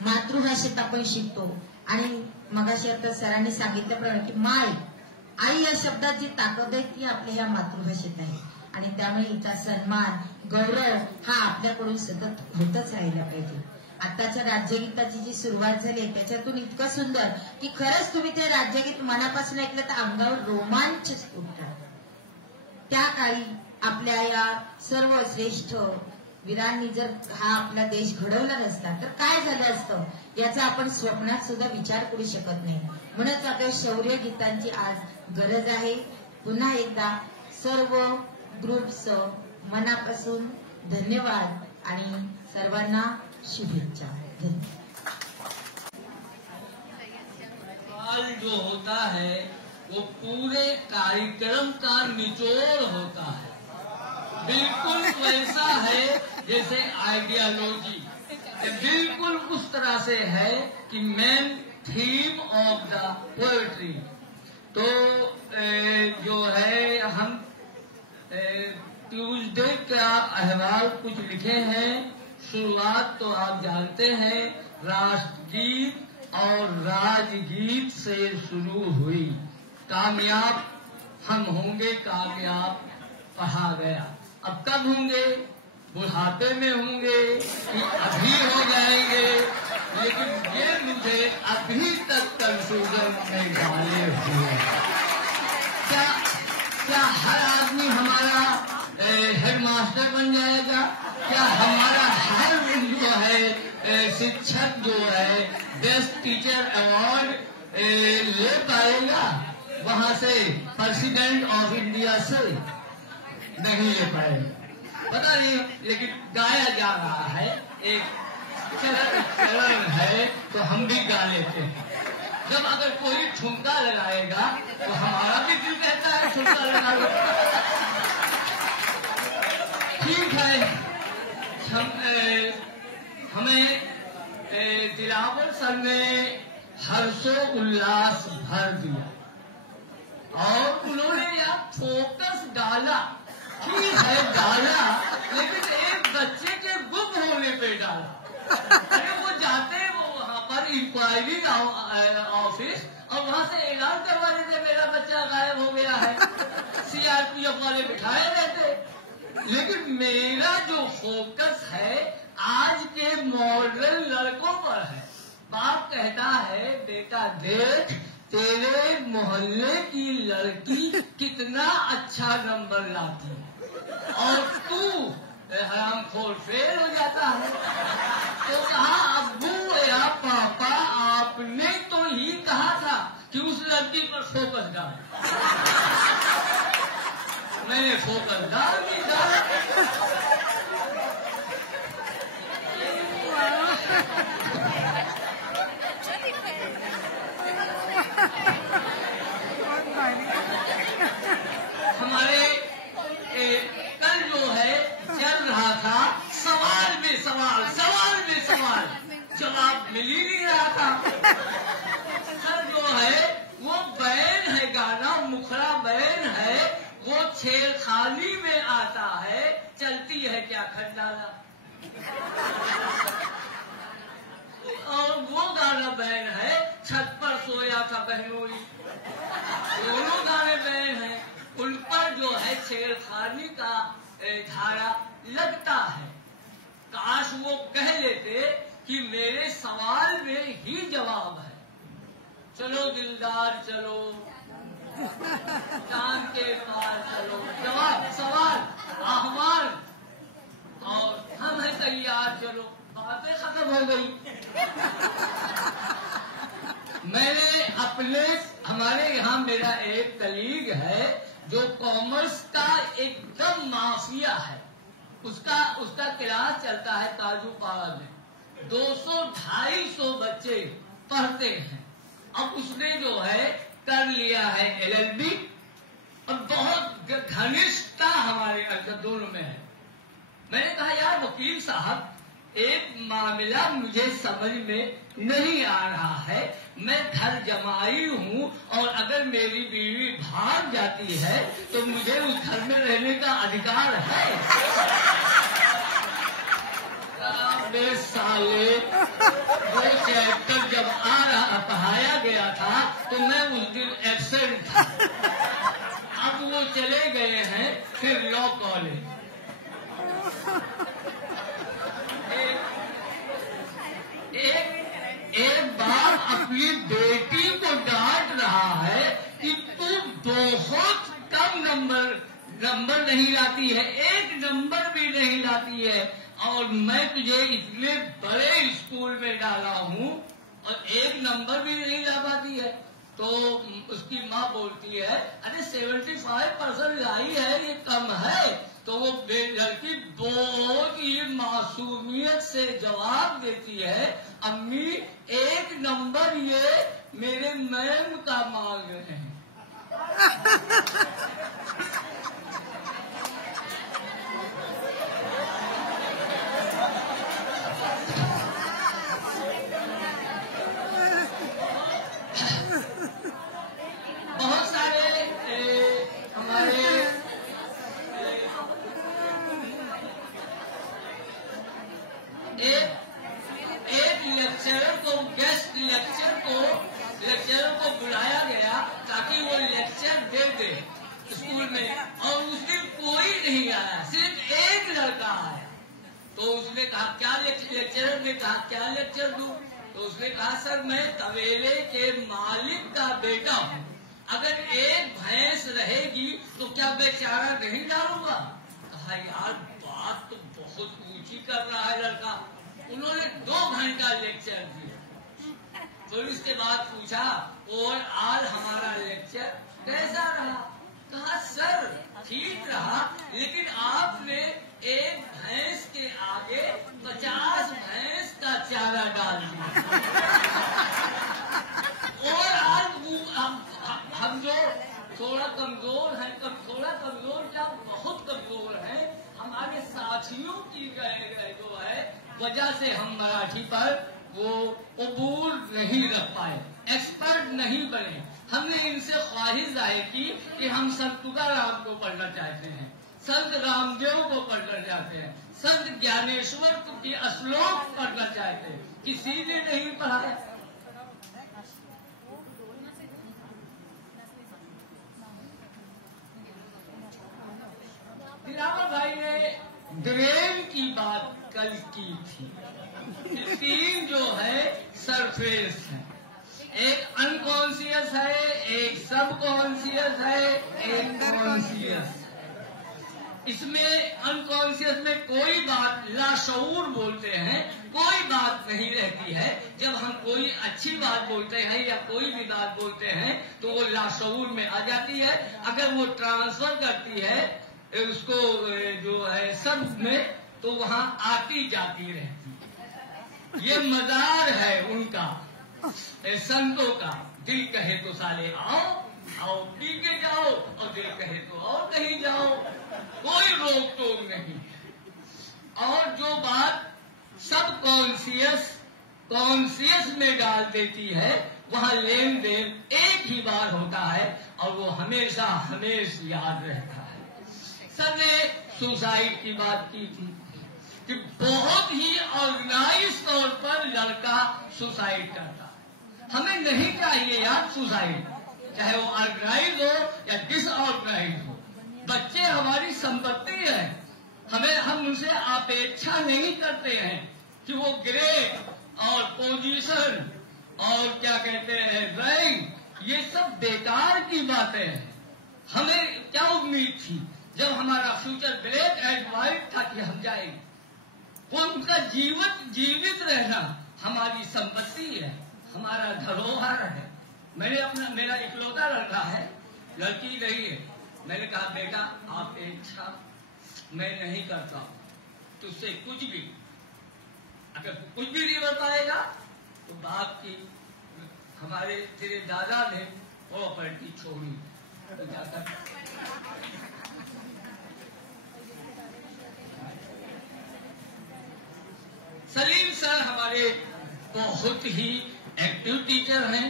मातृभाषेत आपण शिकतो आणि मगाशी आता सरांनी सांगितल्याप्रमाणे की माय, आई या शब्दात जी ताकद आहे ती आपल्या या मातृभाषेत आहे आणि त्यामुळे हिचा सन्मान, गौरव हा आपल्याकडून सतत होतच राहिला पाहिजे. आताच्या राज्यगीताची जी सुरुवात झाली त्याच्यातून इतकं सुंदर की खरंच तुम्ही ते राज्यगीत मनापासून ऐकलं तर अंगावर रोमांच उठतात. त्या काळी आपल्या या सर्व श्रेष्ठ वीरांनी जर हा आपला देश घडवला नसता तर काय झालं असतं याचा आपण स्वप्नात सुद्धा विचार करू शकत नाही. म्हणूनच आपल्या शौर्य गीतांची आज गरज आहे. पुन्हा एकदा सर्व ग्रुप्सचं मनापासून धन्यवाद आणि सर्वांना शुभेच्छा. सवाल जो होता है वो पूरे कार्यक्रम का निचोड़ होता है. बिल्कुल वैसा है जैसे आइडियोलॉजी, बिल्कुल उस तरह से है कि main theme of the poetry. तो जो है हम ट्यूसडे का अहवाल कुछ लिखे हैं. शुरुआत तो आप जानते हैं राष्ट्रगीत और राजगीत से शुरू हुई. कामयाब हम होंगे, कामयाब कहा गया. अब कब होंगे? बुढ़ापे में होंगे कि अभी हो जाएंगे? लेकिन ये मुझे अभी तक कंफ्यूजन में डाले हुए. क्या हर आदमी हमारा हेडमास्टर बन जाएगा? क्या हमारा हर जो है शिक्षक जो है बेस्ट टीचर अवार्ड ले पाएगा वहां से प्रेसिडेंट ऑफ इंडिया से? नहीं ले पाएगा, पता नहीं. लेकिन गाया जा रहा है, एक चरण है तो हम भी गा लेते हैं. जब अगर कोई ठुमका लगाएगा तो हमारा भी दिल कहता है ठुमका लगा लो. ठीक है, हमें दिलावर सर ने हर्षो उल्लास भर दिया और उन्होंने यह फोकस डाला. ठीक है डाला, लेकिन एक बच्चे के गुम होने पे डाला. अरे वो जाते हैं वो वहां पर इंक्वायरी ऑफिस और वहां से ऐलान करवा देते मेरा बच्चा गायब हो गया है. सीआरपीएफ वाले बिठाए रहते. लेकिन मेरा जो फोकस है आज के मॉडर्न लड़कों पर है. बाप कहता है बेटा देख तेरे मोहल्ले की लड़की कितना अच्छा नंबर लाती है और तू हरामखोर फेल हो जाता है। तो कहा अब्बू या पापा आपने तो ही कहा था कि उस लड़की पर फोकस डाल। मैंने फोकस डाल भी डाला। हमारे कल जो है चल रहा था सवाल में सवाल, सवाल में सवाल, जवाब मिल ही नहीं रहा था। सर जो है वो बैन है, गाना मुखड़ा बैन है, वो छेड़खानी में आता है, चलती है क्या खंडाला। और वो गाना बैन है, छत पर सोया था बहनोई, दोनों गाने बैन हैं। उन पर जो है छेड़खानी का धारा लगता है। काश वो कह लेते कि मेरे सवाल में ही जवाब है। चलो दिलदार चलो, चांद के पार चलो, जवाब सवाल आह्वान, और हम हैं तैयार चलो। बातें खत्म हो गई। मैंने अपने हमारे यहाँ मेरा एक कलीग है जो कॉमर्स का एकदम माफिया है। उसका क्लास चलता है ताजूपाड़ा में, 200-250 बच्चे पढ़ते हैं। अब उसने जो है कर लिया है LLB और बहुत घनिष्ठता हमारे अंदर दोनों में है। मैंने कहा यार वकील साहब एक मामला मुझे समझ में नहीं आ रहा है, मैं घर जमाई हूँ और अगर मेरी बीवी भाग जाती है तो मुझे उस घर में रहने का अधिकार है। मेरे साले वो चैप्टर जब पढ़ाया गया था तो मैं उस दिन एब्सेंट था। अब वो चले गए हैं फिर लॉ कॉलेज। एक बाप अपनी बेटी को डांट रहा है कि तू बहुत कम नंबर नहीं लाती है, एक नंबर भी नहीं लाती है, और मैं तुझे इतने बड़े स्कूल में डाला हूँ और एक नंबर भी नहीं ला पाती है। तो उसकी माँ बोलती है अरे 75% लाई है, ये कम है। तो वो लड़की बहुत ही मासूमियत से जवाब देती है अम्मी एक नंबर ये मेरे मैम का मांग रहे हैं। बहुत सारे हमारे एक लेक्चरर को गेस्ट लेक्चरर को बुलाया गया ताकि वो लेक्चर दे स्कूल में, और उस दिन कोई नहीं आया, सिर्फ एक लड़का आया। तो उसने कहा क्या लेक्चरर ने कहा क्या लेक्चर दूं? तो उसने कहा सर मैं तबेले के मालिक का बेटा हूँ, अगर एक भैंस रहेगी तो क्या बेचारा नहीं डालूंगा? कहा यार बात तो बहुत ऊंची कर रहा है लड़का। उन्होंने 2 घंटा लेक्चर दिया। फिर उसके बाद पूछा और आज हमारा लेक्चर कैसा रहा? कहा सर ठीक रहा, लेकिन आपने एक भैंस के आगे 50 भैंस का चारा डाल दिया। और आज हम जो थोड़ा कमजोर है, थोड़ा कमजोर क्या बहुत कमजोर है, हमारे साथियों की जो है वजह से हम मराठी पर वो अबूर नहीं रख पाए, एक्सपर्ट नहीं बने। हमने इनसे ख्वाहिश जाहिर की कि हम संत तुकाराम को पढ़ना चाहते हैं, संत रामदेव को पढ़ना चाहते हैं, संत ज्ञानेश्वर के श्लोक पढ़ना चाहते हैं, किसी ने नहीं पढ़ाया। दिलावर भाई ने ड्रेन की बात कल की थी। 3 जो है सरफेस है, एक अनकॉन्शियस है, एक सबकॉन्शियस है, एक कॉन्शियस। इसमें अनकॉन्शियस में कोई बात, लाशऊर बोलते हैं, कोई बात नहीं रहती है। जब हम कोई अच्छी बात बोलते हैं या कोई भी बात बोलते हैं तो वो लाशऊर में आ जाती है। अगर वो ट्रांसफर करती है उसको जो है सब में, तो वहां आती जाती रहती है। ये मजार है उनका, संतों का। दिल कहे तो साले आओ, आओ पी के जाओ, और दिल कहे तो और कहीं जाओ, कोई रोक टोक नहीं। और जो बात सब कॉन्शियस में डाल देती है, वहां लेन देन एक ही बार होता है और वो हमेशा याद रहता है। सर ने सुसाइड की बात की थी कि बहुत ही ऑर्गेनाइज तौर पर लड़का सुसाइड करता है। हमें नहीं चाहिए यार सुसाइड, चाहे वो ऑर्गेनाइज हो या डिसऑर्गेनाइज हो। बच्चे हमारी संपत्ति है, हम उनसे अपेक्षा नहीं करते हैं कि वो ग्रेड और पोजीशन और क्या कहते हैं रैंक, ये सब बेकार की बातें हैं। हमें क्या उम्मीद थी जब हमारा फ्यूचर ब्लैक एंड व्हाइट था कि हम जाएंगे, वो उनका जीवित रहना हमारी संपत्ति है, हमारा धरोहर है। मेरा इकलौता लड़का है, लड़की नहीं है। मैंने कहा बेटा अपेक्षा मैं नहीं करता हूं तुझसे कुछ भी, अगर कुछ भी नहीं बताएगा तो बाप की, हमारे तेरे दादा ने प्रॉपर्टी छोड़ी तो जाकर सलीम सर हमारे बहुत ही एक्टिव टीचर हैं।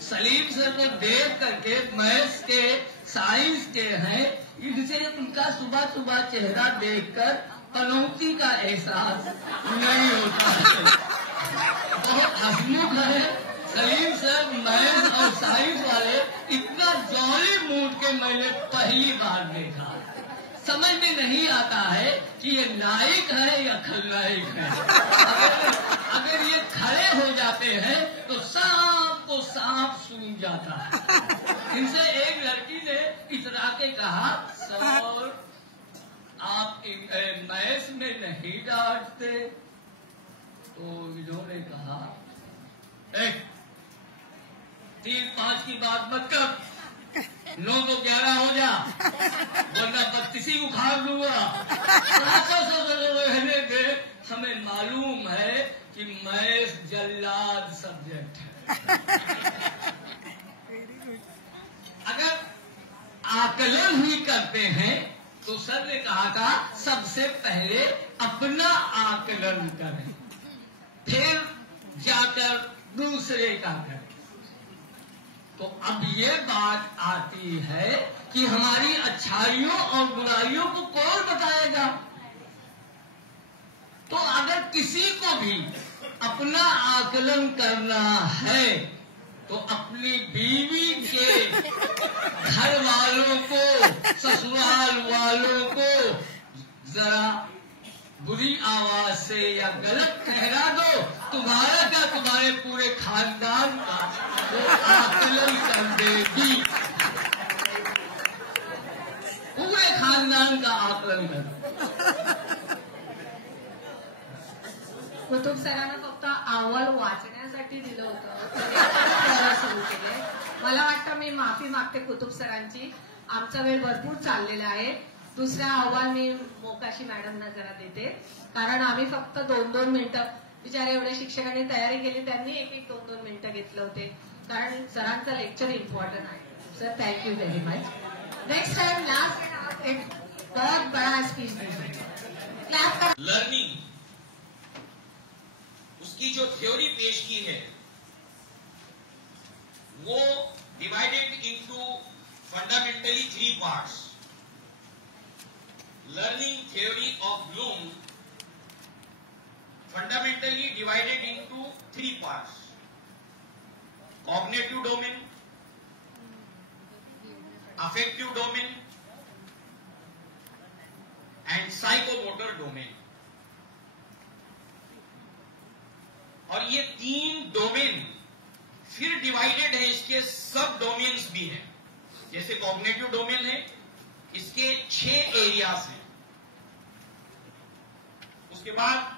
सलीम सर को देख करके मैथ्स के, साइंस के हैं, इनसे उनका सुबह सुबह चेहरा देखकर पनौती का एहसास नहीं होता है। बहुत हंसमुख है सलीम सर, मैथ्स और साइंस वाले। इतना जॉली मूड के मैंने पहली बार देखा। समझ में नहीं आता है कि ये नायक है या खलनायक है। अगर ये खड़े हो जाते हैं तो सांप को सांप सूंघ जाता है। इनसे एक लड़की ने इतरा के कहा सर आप मैथ्स में नहीं डांटते, तो इन्होंने कहा 3-5 की बात मत कर, 9 तो 11 हो जा, वरना बत्तीसी उखाड़ दूंगा। रहने दे, हमें मालूम है कि मैथ्स जल्लाद सब्जेक्ट है। अगर आकलन ही करते हैं तो सर ने कहा था सबसे पहले अपना आकलन करें, फिर जाकर दूसरे का करें। तो अब ये बात आती है कि हमारी अच्छाइयों और बुराइयों को कौन बताएगा। तो अगर किसी को भी अपना आकलन करना है तो अपनी बीवी के घर वालों को, ससुराल वालों को जरा बुरी आवाज से या गलत ठहरा दो। तुम्हारा क्या, तुम्हारे पूरे खानदान का वो आकलन कर देगी, पूरे खानदान का आकलन कर। कुतुब सरांना फक्त अहवाल वाचण्यासाठी दिलं होतं, सुरू केले। मला वाटतं मी माफी मागते कुतुब सरांची, आमचा वेळ भरपूर चाललेला आहे। दुसरा अहवाल मी मोकाशी मॅडमना जरा देते, कारण आम्ही फक्त 2-2 मिनिटं, बिचारे एवढ्या शिक्षकांनी तयारी केली, त्यांनी 1-2 मिनिटं घेतले होते, कारण सरांचं लेक्चर इम्पॉर्टंट आहे। Sir thank you very much. Next time last एक बहुत बड़ा स्पीच दीजिए। लर्निंग उसकी जो थ्योरी पेश की है वो divided into fundamentally 3 parts. Learning theory of Bloom fundamentally divided into 3 parts: cognitive domain, affective domain, and psychomotor domain. और ये 3 डोमेन फिर डिवाइडेड है, इसके सब डोमेन्स भी हैं। जैसे कॉग्निटिव डोमेन है, इसके 6 एरियाज हैं। उसके बाद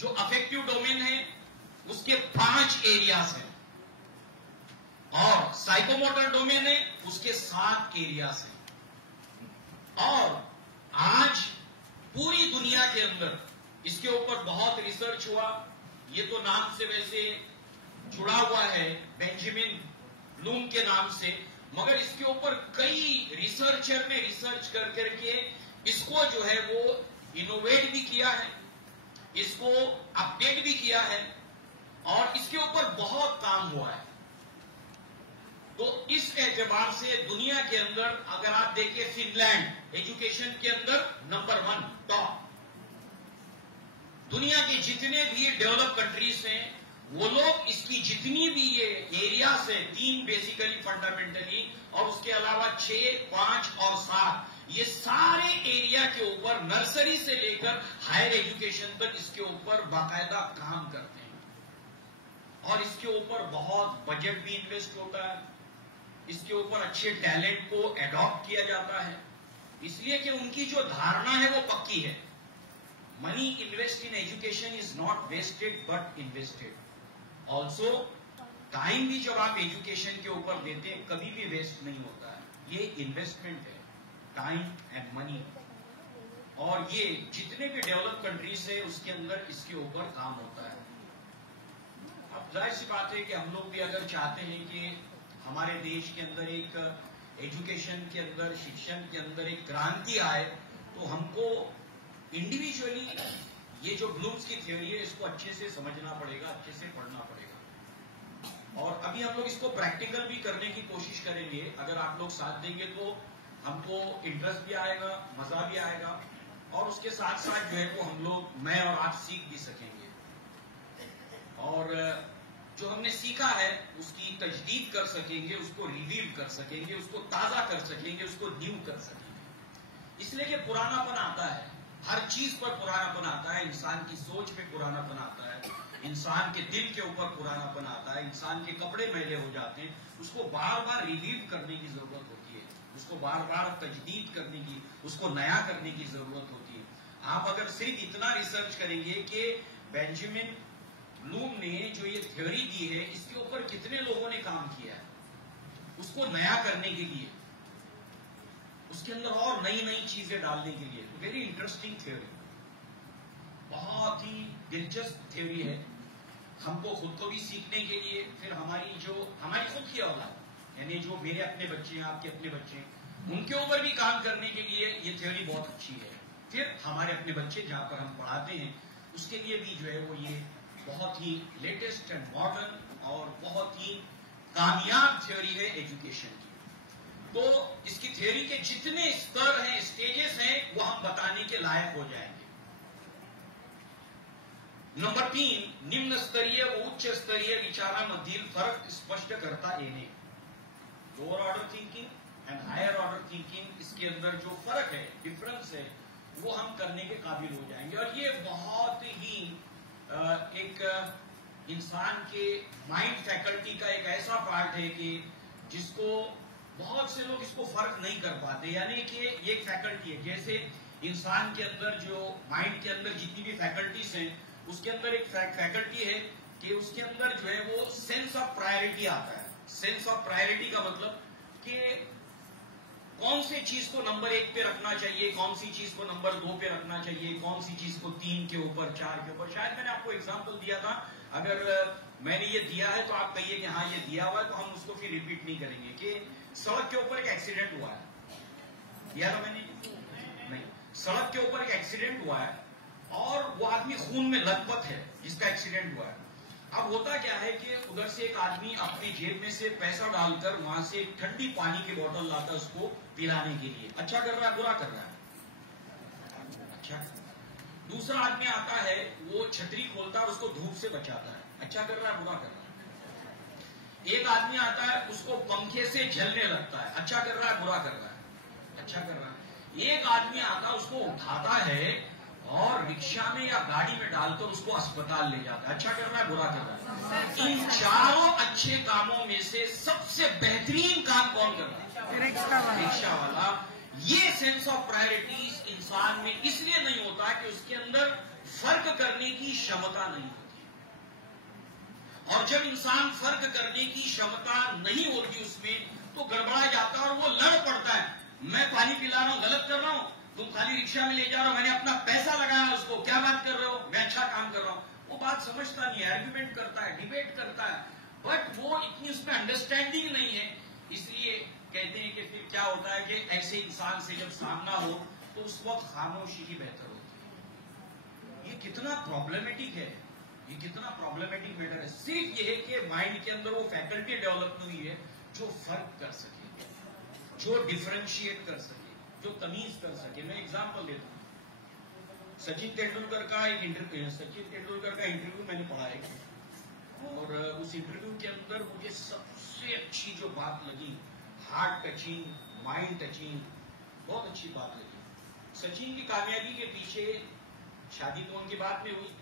जो अफेक्टिव डोमेन है उसके 5 एरियाज हैं, और साइकोमोटर डोमेन है उसके 7 एरियाज हैं। और आज पूरी दुनिया के अंदर इसके ऊपर बहुत रिसर्च हुआ। ये तो नाम से वैसे जुड़ा हुआ है बेंजामिन ब्लूम के नाम से, मगर इसके ऊपर कई रिसर्चर ने रिसर्च कर करके इसको जो है वो इनोवेट भी किया है, इसको अपडेट भी किया है, और इसके ऊपर बहुत काम हुआ है। तो इस एतबार से दुनिया के अंदर अगर आप देखिए, फिनलैंड एजुकेशन के अंदर नंबर 1 टॉप। दुनिया के जितने भी डेवलप कंट्रीज हैं वो लोग इसकी जितनी भी ये एरियाज है, 3 बेसिकली फंडामेंटली, और उसके अलावा 6, 5 और 7, ये सारे एरिया के ऊपर नर्सरी से लेकर हायर एजुकेशन तक इसके ऊपर बाकायदा काम करते हैं। और इसके ऊपर बहुत बजट भी इन्वेस्ट होता है, इसके ऊपर अच्छे टैलेंट को एडॉप्ट किया जाता है, इसलिए कि उनकी जो धारणा है वो पक्की है। Money invest in education is not wasted but invested. Also time भी जब आप एजुकेशन के ऊपर देते हैं कभी भी वेस्ट नहीं होता है। ये इन्वेस्टमेंट है, टाइम एंड मनी। और ये जितने भी डेवलप कंट्रीज है उसके अंदर इसके ऊपर काम होता है। अब जाहिर सी बात है कि हम लोग भी अगर चाहते हैं कि हमारे देश के अंदर एक एजुकेशन के अंदर, शिक्षण के अंदर एक क्रांति आए, तो हमको इंडिविजुअली ये जो ब्लूम्स की थ्योरी है इसको अच्छे से समझना पड़ेगा, अच्छे से पढ़ना पड़ेगा। और अभी हम लोग इसको प्रैक्टिकल भी करने की कोशिश करेंगे। अगर आप लोग साथ देंगे तो हमको इंटरेस्ट भी आएगा, मजा भी आएगा, और उसके साथ साथ जो है वो हम लोग, मैं और आप सीख भी सकेंगे, और जो हमने सीखा है उसकी तजदीद कर सकेंगे, उसको रिवीव कर सकेंगे, उसको ताजा कर सकेंगे, उसको न्यू कर सकेंगे। इसलिए कि पुरानापन आता है, हर चीज पर पुरानापन आता है। इंसान की सोच में पुरानापन आता है, इंसान के दिल के ऊपर पुरानापन आता है, इंसान के कपड़े मैले हो जाते हैं, उसको बार बार रिवीव करने की जरूरत होती है, उसको बार बार तजदीद करने की, उसको नया करने की जरूरत होती है। आप अगर सिर्फ इतना रिसर्च करेंगे कि बेंजामिन ब्लूम ने जो ये थ्योरी दी है इसके ऊपर कितने लोगों ने काम किया है, उसको नया करने के लिए, उसके अंदर और नई नई चीजें डालने के लिए। वेरी इंटरेस्टिंग थ्योरी, बहुत ही दिलचस्प थ्योरी है। हमको खुद को भी सीखने के लिए, फिर हमारी खुद की औलाद, यानी जो मेरे अपने बच्चे हैं, आपके अपने बच्चे हैं, उनके ऊपर भी काम करने के लिए ये थ्योरी बहुत अच्छी है। फिर हमारे अपने बच्चे जहां पर हम पढ़ाते हैं उसके लिए भी जो है वो ये बहुत ही लेटेस्ट एंड मॉडर्न और बहुत ही कामयाब थ्योरी है एजुकेशन की। तो इसकी थ्योरी के जितने स्तर हैं, स्टेजेस हैं, वो हम बताने के लायक हो जाएंगे। नंबर 3, निम्न स्तरीय व उच्च स्तरीय विचारांमधील फरक स्पष्ट करता येणे। Lower order thinking and higher order thinking, इसके अंदर जो फर्क है, डिफरेंस है, वो हम करने के काबिल हो जाएंगे। और ये बहुत ही एक इंसान के माइंड फैकल्टी का एक ऐसा पार्ट है कि जिसको बहुत से लोग इसको फर्क नहीं कर पाते। यानी कि ये एक फैकल्टी है, जैसे इंसान के अंदर जो माइंड के अंदर जितनी भी फैकल्टीज हैं उसके अंदर एक फैकल्टी है कि उसके अंदर जो है वो सेंस ऑफ प्रायोरिटी आता है। सेंस ऑफ प्रायोरिटी का मतलब कि कौन सी चीज को नंबर 1 पे रखना चाहिए, कौन सी चीज को नंबर 2 पे रखना चाहिए, कौन सी चीज को 3 के ऊपर, 4 के ऊपर। शायद मैंने आपको एग्जांपल दिया था, अगर मैंने ये दिया है तो आप कहिए कि हाँ ये दिया हुआ है, तो हम उसको फिर रिपीट नहीं करेंगे। कि सड़क के ऊपर एक एक्सीडेंट हुआ है, दिया था मैंने? नहीं। सड़क के ऊपर एक एक्सीडेंट हुआ है और वो आदमी खून में लथपथ है जिसका एक्सीडेंट हुआ है। अब होता क्या है कि उधर से एक आदमी अपनी जेब में से पैसा डालकर वहां से एक ठंडी पानी की बोतल लाता है उसको पिलाने के लिए। अच्छा कर रहा है, बुरा कर रहा है? अच्छा। दूसरा आदमी आता है, वो छतरी खोलता है और उसको धूप से बचाता है। अच्छा कर रहा है, बुरा कर रहा है? एक आदमी आता है, उसको पंखे से झलने लगता है। अच्छा कर रहा है, बुरा कर रहा है? अच्छा कर रहा है। एक आदमी आता है, उसको उठाता है और रिक्शा में या गाड़ी में डालकर उसको अस्पताल ले जाता है। अच्छा कर रहा है, बुरा कर रहा है? इन चारों अच्छे कामों में से सबसे बेहतरीन काम कौन कर रहा है? रिक्शा वाला। ये सेंस ऑफ प्रायोरिटीज इंसान में इसलिए नहीं होता कि उसके अंदर फर्क करने की क्षमता नहीं होती, और जब इंसान फर्क करने की क्षमता नहीं होती उसमें, तो गड़बड़ा जाता है और वो लड़ पड़ता है। मैं पानी पिला रहा हूं, गलत कर रहा हूं, तुम खाली रिक्शा में ले जा रहे हो, मैंने अपना पैसा लगाया उसको, क्या बात कर रहे हो, मैं अच्छा काम कर रहा हूं। वो बात समझता नहीं है, आर्ग्यूमेंट करता है, डिबेट करता है, बट वो इतनी उसमें अंडरस्टैंडिंग नहीं है। इसलिए कहते हैं कि फिर क्या होता है कि ऐसे इंसान से जब सामना हो तो उस वक्त खामोशी ही बेहतर होती है। ये कितना प्रॉब्लमेटिक है, ये कितना प्रॉब्लमेटिक मैटर है। सिर्फ ये है कि माइंड के अंदर वो फैकल्टी डेवलप हुई है जो फर्क कर सके, जो डिफरेंशिएट कर सके, जो तमीज कर सके। मैं एग्जांपल देता हूं, सचिन तेंदुलकर का इंटरव्यू मैंने पढ़ा है, और उस इंटरव्यू के अंदर मुझे सबसे अच्छी जो बात लगी, हार्ट टचिंग, माइंड टचिंग, बहुत अच्छी बात लगी। सचिन की कामयाबी के पीछे शादी तो उनकी बात में हुई,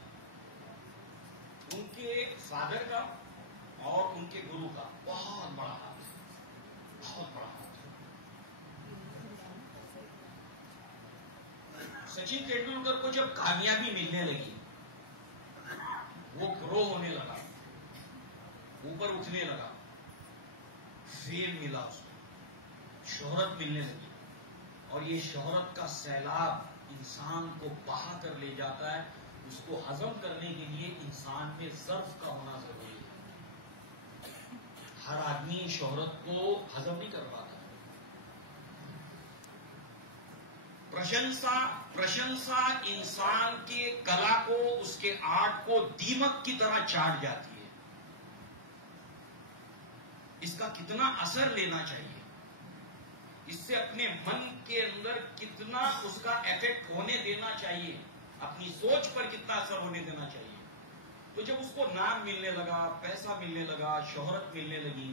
उनके फादर का और उनके गुरु का बहुत बड़ा हाथ, बहुत बड़ा हाथ। सचिन तेंदुलकर को जब कामयाबी मिलने लगी, वो ग्रो होने लगा, ऊपर उठने लगा, फेम मिला उसको, शोहरत मिलने लगी, और ये शोहरत का सैलाब इंसान को बहा कर ले जाता है। उसको हजम करने के लिए इंसान में ज़र्फ का होना जरूरी है। हर आदमी शोहरत को हजम नहीं कर पाता। प्रशंसा इंसान के कला को, उसके आर्ट को दीमक की तरह चाट जाती है। इसका कितना असर लेना चाहिए, इससे अपने मन के अंदर कितना उसका इफेक्ट होने देना चाहिए, अपनी सोच पर कितना असर होने देना चाहिए। तो जब उसको नाम मिलने लगा, पैसा मिलने लगा, शोहरत मिलने लगी,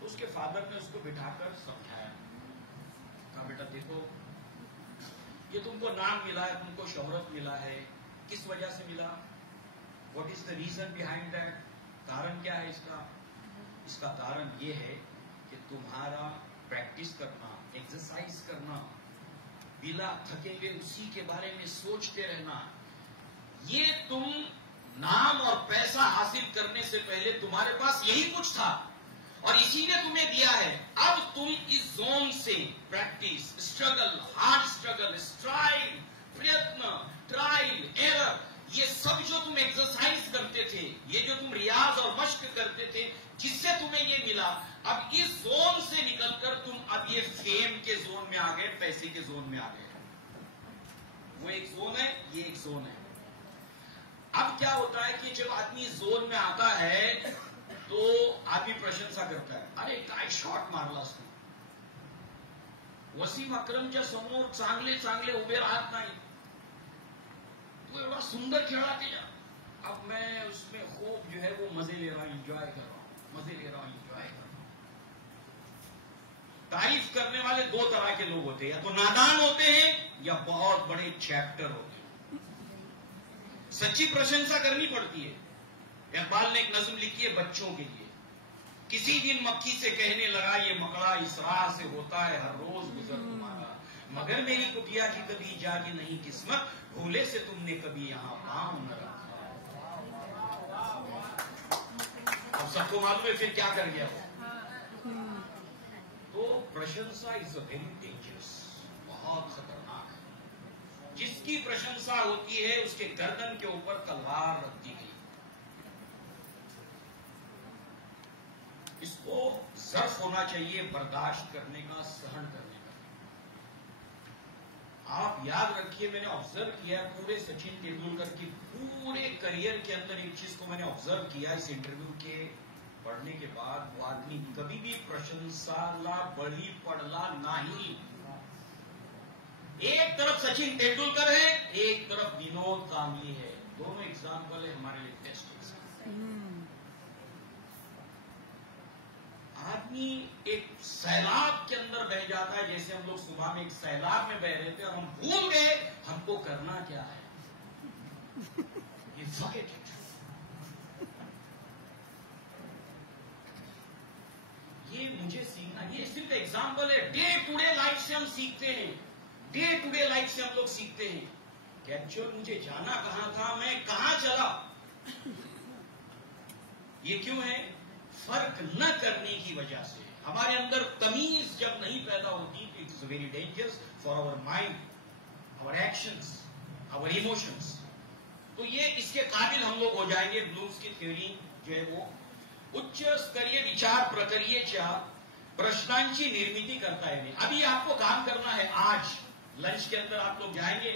तो उसके फादर ने उसको बिठाकर समझाया, कहा बेटा देखो, ये तुमको नाम मिला है, तुमको शोहरत मिला है, किस वजह से मिला, what is the reason behind that, कारण क्या है इसका? इसका कारण ये है कि तुम्हारा प्रैक्टिस करना, एक्सरसाइज करना, बिना थके हुए उसी के बारे में सोचते रहना, ये तुम नाम और पैसा हासिल करने से पहले तुम्हारे पास यही कुछ था और इसी ने तुम्हें दिया है। अब तुम इस जोन से practice, struggle, hard struggle, strive, प्रयत्न, ट्रायल, एरर, ये सब जो तुम एक्सरसाइज करते थे, ये जो तुम रियाज और मश्क करते थे, जिससे तुम्हें ये मिला, अब इस जोन से निकलकर तुम अब ये फेम के जोन में आ गए, पैसे के जोन में आ गए। वो एक जोन है, ये एक जोन है। अब क्या होता है कि जब आदमी जोन में आता है तो आदमी प्रशंसा करता है, अरे काय शॉट मारला असतो, वसीम अक्रमच्या समोर चांगले चांगले उभे राहत नाही, तो एवढा सुंदर खेळा त्याच्या, अब मैं उसमें खूब जो है वो मजे ले रहा हूं, एंजॉय कर रहा हूं, मजे ले रहा हूं, एंजॉय कर रहा हूं। तारीफ करने वाले दो तरह के लोग होते हैं, या तो नादान होते हैं या बहुत बड़े चैप्टर होते हैं। सच्ची प्रशंसा करनी पड़ती है। इकबाल ने एक नज्म लिखी है बच्चों के लिए, किसी दिन मक्खी से कहने लगा ये मकड़ा इस राह से होता है हर रोज गुजर तुम्हारा, मगर मेरी कुटिया की कभी जागी नहीं किस्मत, भूले से तुमने कभी यहां पांव न रखा। अब सबको मालूम है फिर क्या कर गया वो। तो प्रशंसा इज अ वेरी डेंजरस, बहुत खतरनाक है। जिसकी प्रशंसा होती है उसके गर्दन के ऊपर तलवार रख दी गई। इसको ज़र्फ होना चाहिए बर्दाश्त करने का, सहन करने का। आप याद रखिए, मैंने ऑब्जर्व किया पूरे सचिन तेंदुलकर की पूरे करियर के अंदर एक चीज को मैंने ऑब्जर्व किया इस इंटरव्यू के पढ़ने के बाद, वो आदमी कभी भी प्रशंसाला बळी पडला नहीं। एक तरफ सचिन तेंदुलकर है, एक तरफ विनोद कांबली है, दोनों एग्जाम्पल है हमारे लिए टेस्ट। आदमी एक सैलाब के अंदर बह जाता है, जैसे हम लोग सुबह में एक सैलाब में बह रहे थे और हम भूल गए हमको करना क्या है। You forget it. ये मुझे सीखना, ये सिर्फ एग्जाम्पल है। डे टू डे लाइफ से हम सीखते हैं, डे टू डे लाइफ से हम लोग सीखते हैं कि एक्चुअल मुझे जाना कहां था, मैं कहां चला। ये क्यों है? फर्क न करने की वजह से। हमारे अंदर तमीज जब नहीं पैदा होती, it's very dangerous for our mind, our actions, our emotions. तो ये इसके काबिल हम लोग हो जाएंगे। ब्लूम्स की थ्योरी जो है वो उच्च स्तरीय विचार प्रक्रियेच्या प्रश्नांची निर्मिती करता है। अभी आपको काम करना है। आज लंच के अंदर आप लोग जाएंगे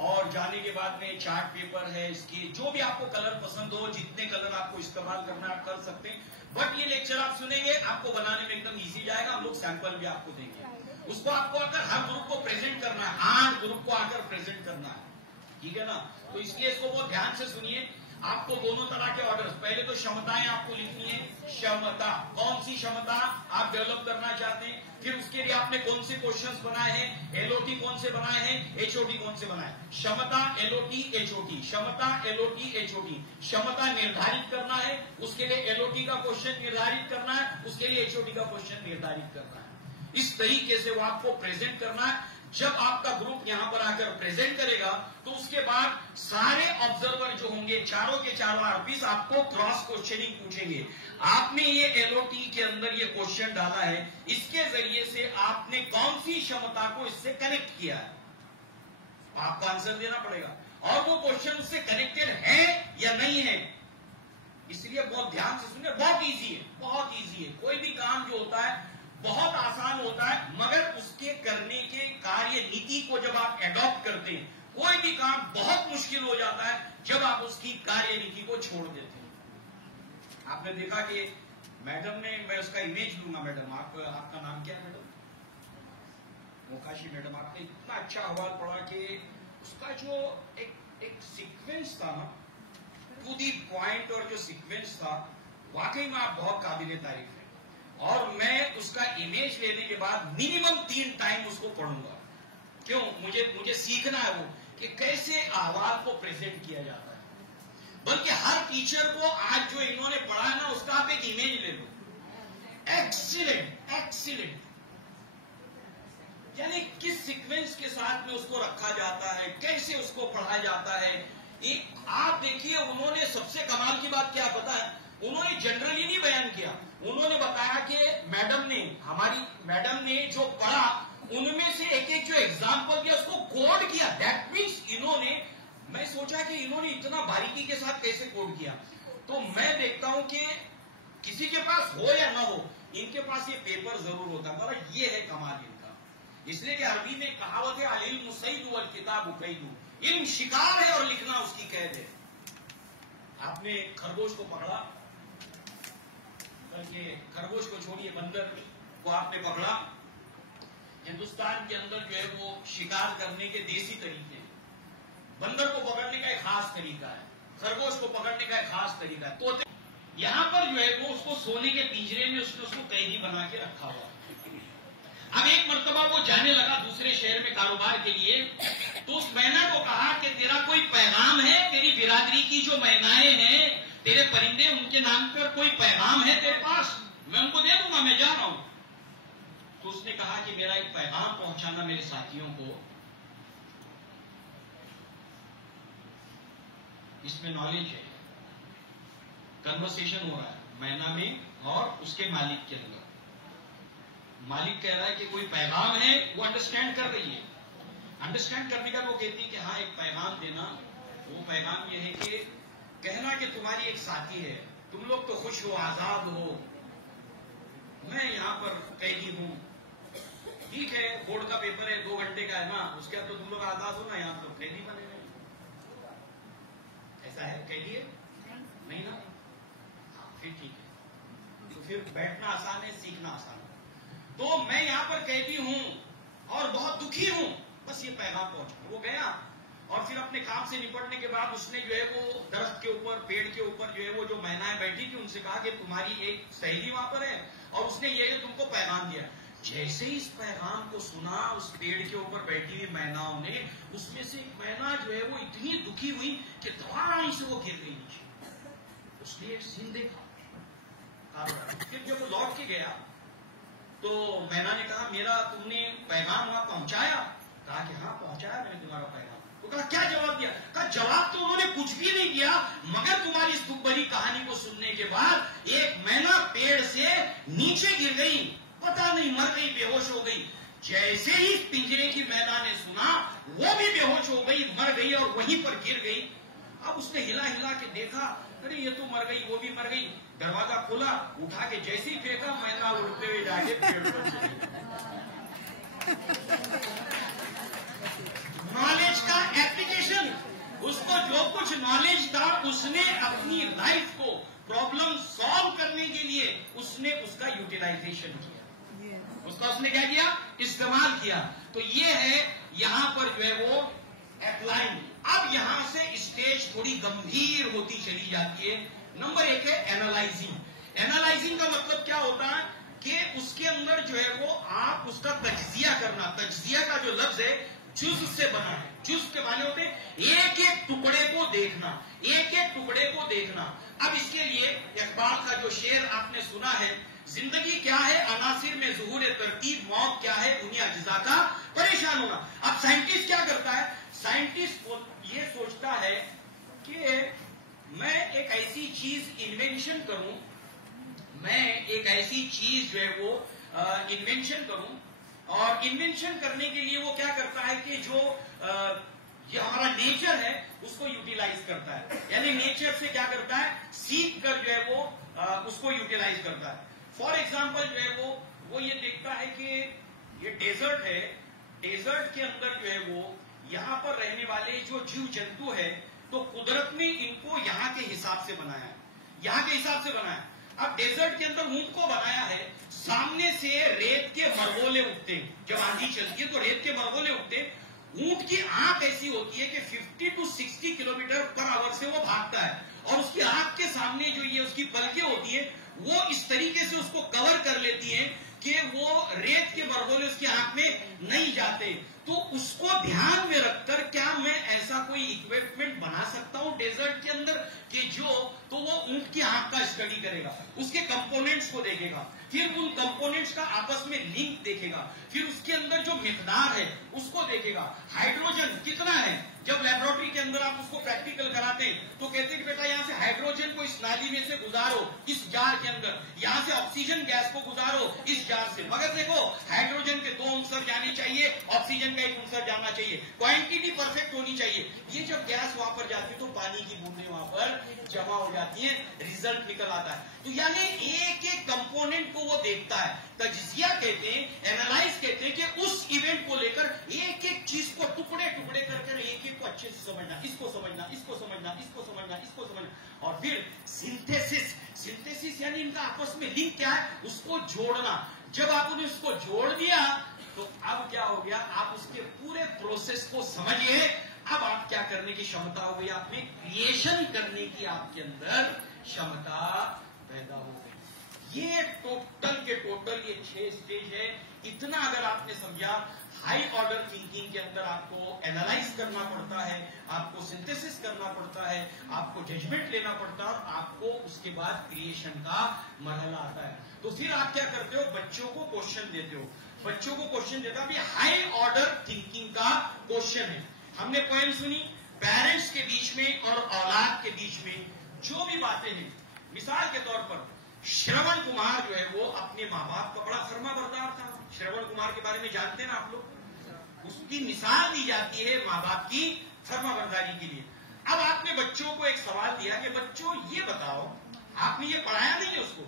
और जाने के बाद में चार्ट पेपर है, इसके जो भी आपको कलर पसंद हो, जितने कलर आपको इस्तेमाल करना आप कर सकते हैं। बट ये लेक्चर आप सुनेंगे, आपको बनाने में एकदम इजी जाएगा। हम लोग सैंपल भी आपको देंगे। उसको आपको आकर हर ग्रुप को प्रेजेंट करना है, 8 ग्रुप को आकर प्रेजेंट करना है, ठीक है ना। तो इसलिए इसको बहुत ध्यान से सुनिए। आपको दोनों तरह के ऑर्डर्स, पहले तो क्षमताएं आपको लिखनी है। क्षमता, कौन सी क्षमता आप डेवलप करना चाहते हैं, फिर उसके लिए आपने कौन से क्वेश्चंस बनाए हैं, एलओटी कौन से बनाए हैं, एचओटी कौन से बनाए। क्षमता, एलओटी, एचओटी, क्षमता, एलओटी, एचओटी। क्षमता निर्धारित करना है, उसके लिए एलओटी का क्वेश्चन निर्धारित करना है, उसके लिए एचओटी का क्वेश्चन निर्धारित करना है। इस तरीके से वो आपको प्रेजेंट करना है। जब आपका ग्रुप यहां पर आकर प्रेजेंट करेगा तो उसके बाद सारे ऑब्जर्वर जो होंगे, चारों के चारों आरपीस, आपको क्रॉस क्वेश्चनिंग पूछेंगे। आपने ये एलओटी के अंदर ये क्वेश्चन डाला है, इसके जरिए से आपने कौन सी क्षमता को इससे कनेक्ट किया है, आपको आंसर देना पड़ेगा। और वो क्वेश्चन उससे कनेक्टेड है या नहीं है। इसलिए बहुत ध्यान से सुनिए। बहुत इजी है, बहुत इजी है। कोई भी काम जो होता है बहुत आसान होता है, मगर उसके करने के कार्य नीति को जब आप एडॉप्ट करते हैं, कोई भी काम बहुत मुश्किल हो जाता है जब आप उसकी कार्य नीति को छोड़ देते हैं। आपने देखा कि मैडम ने, मैं उसका इमेज लूंगा। मैडम आपका नाम क्या है मैडम? मोकाशी मैडम, आपने इतना अच्छा हवाल पढ़ा कि उसका जो एक सीक्वेंस था ना, टू दी पॉइंट, और जो सीक्वेंस था वाकई में आप बहुत काबिले तारीफ है। और मैं उसका इमेज लेने के बाद मिनिमम 3 टाइम उसको पढ़ूंगा। क्यों? मुझे सीखना है वो कि कैसे आवाज को प्रेजेंट किया जाता है। बल्कि हर टीचर को आज जो इन्होंने पढ़ा है ना, उसका आप एक इमेज ले लो। Excellent, excellent. यानी किस सीक्वेंस के साथ में उसको रखा जाता है, कैसे उसको पढ़ा जाता है। एक आप देखिए, उन्होंने सबसे कमाल की बात क्या पता है, उन्होंने जनरली नहीं बयान किया। उन्होंने बताया कि हमारी मैडम ने जो पढ़ा, उनमें से एक एक जो एग्जाम्पल दिया उसको कोड किया। दैट मीन्स इन्होंने, मैं सोचा कि इन्होंने इतना बारीकी के साथ कैसे कोड किया। तो मैं देखता हूं कि किसी के पास हो या ना हो, इनके पास ये पेपर जरूर होता है। मतलब ये है कमाल इनका। इसलिए कि अरबी में कहावत है, अल इल्म सईद वल किताब कैदू। इल्म शिकार है और लिखना उसकी कैद है। आपने खरगोश को पकड़ा, बल्कि खरगोश को छोड़िए, बंदर को आपने पकड़ा। हिंदुस्तान के अंदर जो है वो शिकार करने के देसी तरीके हैं। बंदर को पकड़ने का एक खास तरीका है, खरगोश को पकड़ने का एक खास तरीका है। तो यहां पर जो है वो उसको सोने के पिंजरे में उसको कैदी बना के रखा हुआ। अब एक मर्तबा वो जाने लगा दूसरे शहर में कारोबार के लिए, तो उस मैना को कहा कि तेरा कोई पैगाम है, तेरी बिरादरी की जो मैनाएं हैं, तेरे परिंदे, उनके नाम पर कोई पैगाम है तेरे पास? मैं उनको दे दूंगा, मैं जा रहा हूं। तो उसने कहा कि मेरा एक पैगाम पहुंचाना मेरे साथियों को। इसमें नॉलेज है, कन्वर्सेशन हो रहा है मैना में और उसके मालिक के अंदर। मालिक कह रहा है कि कोई पैगाम है, वो अंडरस्टैंड कर रही है। अंडरस्टैंड करने का वो कहती है कि हाँ एक पैगाम देना। वो पैगाम ये है कि कहना कि तुम्हारी एक साथी है, तुम लोग तो खुश हो, आजाद हो, मैं यहां पर कैदी हूं। ठीक है, बोर्ड का पेपर है, 2 घंटे का है ना, उसके बाद तो तुम लोग आजाद हो ना, यहां तो कैदी बने हैं। ऐसा है, कैदी है नहीं ना? फिर ठीक है, तो फिर बैठना आसान है, सीखना आसान है। तो मैं यहां पर कैदी हूं और बहुत दुखी हूं, बस ये पैगाम पहुंचा। वो गया और फिर अपने काम से निपटने के बाद उसने जो है वो दरख्त के ऊपर, पेड़ के ऊपर जो है वो जो मैनाएं बैठी थी, उनसे कहा कि तुम्हारी एक सहेली वहां पर है और उसने ये तुमको पैगाम दिया। जैसे ही इस पैगाम को सुना, उस पेड़ के ऊपर बैठी हुई मैनाओं ने, उसमें से एक मैना जो है वो इतनी दुखी हुई कि धड़ाम से वो गिर गई नीचे। उसने एक सीन देखा। फिर जब वो लौट के गया तो मैना ने कहा, मेरा तुमने पैगाम वहां पहुंचाया? कहा कि हाँ पहुंचाया मैंने तुम्हारा पैगाम। तो कहा क्या जवाब दिया? कहा जवाब तो उन्होंने कुछ भी नहीं दिया, मगर तुम्हारी इस दुख भरी कहानी को सुनने के बाद एक मैना पेड़ से नीचे गिर गई, पता नहीं मर गई, बेहोश हो गई। जैसे ही पिंजरे की मैना ने सुना, वो भी बेहोश हो गई, मर गई और वहीं पर गिर गई। अब उसने हिला हिला के देखा, अरे ये तो मर गई, वो भी मर गई। दरवाजा खोला, उठा के जैसे ही फेंका, मैना उड़ते हुए जाके पेड़ पर चली। नॉलेज का एप्लीकेशन, उसको जो कुछ नॉलेज था उसने अपनी लाइफ को प्रॉब्लम सॉल्व करने के लिए उसने उसका यूटिलाइजेशन किया, उसका उसने क्या किया? इस्तेमाल किया। तो ये है यहां पर जो है वो अप्लाइंग। अब यहां से स्टेज थोड़ी गंभीर होती चली जाती है। नंबर एक है एनालाइजिंग। एनालाइजिंग का मतलब क्या होता है कि उसके अंदर जो है वो आप उसका तज्जिया करना। तज्जिया का जो लफ्ज है जुज़ से बना है। जुज़ के माने होते एक एक टुकड़े को देखना, एक एक टुकड़े को देखना। अब इसके लिए इकबाल का जो शेर आपने सुना है, जिंदगी क्या है अनासिर में ज़ुहूर तरतीब, मौत क्या है उन्हीं अज्जा का परेशान होना। अब साइंटिस्ट क्या करता है? साइंटिस्ट ये सोचता है कि मैं एक ऐसी चीज इन्वेंशन करूं, मैं एक ऐसी चीज जो है वो इन्वेंशन करूं, और इन्वेंशन करने के लिए वो क्या करता है कि जो ये हमारा नेचर है उसको यूटिलाइज करता है। यानी नेचर से क्या करता है? सीख कर जो है वो उसको यूटिलाइज करता है। फॉर एग्जाम्पल जो है वो ये देखता है कि ये डेजर्ट है, डेजर्ट के अंदर जो है वो यहाँ पर रहने वाले जो जीव जंतु है, तो कुदरत ने इनको यहाँ के हिसाब से बनाया है, यहाँ के हिसाब से बनाया। अब डेजर्ट के अंदर ऊंट को बनाया है, सामने से रेत के मरगोले उठते हैं, जब आंधी चलती है तो रेत के मरगोले उठते हैं। ऊंट की आंख ऐसी होती है कि 50 to 60 किलोमीटर पर आवर से वो भागता है, और उसकी आंख के सामने जो ये उसकी पलकें होती है वो इस तरीके से उसको कवर कर लेती हैं कि वो रेत के मरगोले उसकी आंख में नहीं जाते। तो उसको ध्यान में रखकर क्या मैं ऐसा कोई इक्विपमेंट बना सकता हूं डेजर्ट के अंदर कि जो तो वो ऊंट की आंख का स्टडी करेगा, उसके कंपोनेंट्स को देखेगा, फिर उन कंपोनेंट्स का आपस में लिंक देखेगा, फिर उसके अंदर जो मिकदार है उसको देखेगा। हाइड्रोजन कितना है? जब लेबोरेटरी के अंदर आप उसको प्रैक्टिकल कराते हैं तो कहते हैं कि बेटा यहाँ से हाइड्रोजन को इस नाली में से गुजारो इस जार के अंदर, यहाँ से ऑक्सीजन गैस को गुजारो इस जार से। मगर देखो हाइड्रोजन के 2 अंसर जाने चाहिए, ऑक्सीजन का 1 अंसर जाना चाहिए, क्वांटिटी परफेक्ट होनी चाहिए। ये जब गैस वहां पर जाती है तो पानी की बूंदें वहां पर जमा हो जाती है, रिजल्ट निकल आता है। तो यानी एक एक कंपोनेंट को वो देखता है। तज्जिया कहते हैं, एनालाइज कहते हैं कि उस इवेंट को लेकर एक एक चीज को टुकड़े टुकड़े कर एक एक को अच्छे से समझना, इसको समझना, इसको समझना, इसको समझना, इसको समझना, और फिर सिंथेसिस। सिंथेसिस यानी इनका आपस में लिंक क्या है उसको जोड़ना। जब आपने उसको जोड़ दिया तो अब क्या हो गया? आप उसके पूरे प्रोसेस को समझिए। अब आप क्या करने की क्षमता हो गई? आप में क्रिएशन करने की आपके अंदर क्षमता पैदा हो गई। ये टोटल के टोटल ये 6 स्टेज है। इतना अगर आपने समझा, हाई ऑर्डर थिंकिंग के अंदर आपको एनालाइज करना पड़ता है, आपको सिंथेसिस करना पड़ता है, आपको जजमेंट लेना पड़ता है, और आपको उसके बाद क्रिएशन का मरहला आता है। तो फिर आप क्या करते हो? बच्चों को क्वेश्चन देते हो। बच्चों को क्वेश्चन देता है, हाई ऑर्डर थिंकिंग का क्वेश्चन है। हमने पोएम सुनी, पेरेंट्स के बीच में और औलाद के बीच में जो भी बातें हैं, मिसाल के तौर पर श्रवण कुमार जो है वो अपने माँ बाप का बड़ा फर्माबरदार था। श्रवण कुमार के बारे में जानते हैं ना आप लोग? उसकी मिसाल दी जाती है माँ बाप की फर्माबरदारी के लिए। अब आपने बच्चों को एक सवाल दिया कि बच्चों ये बताओ, आपने ये पढ़ाया नहीं है उसको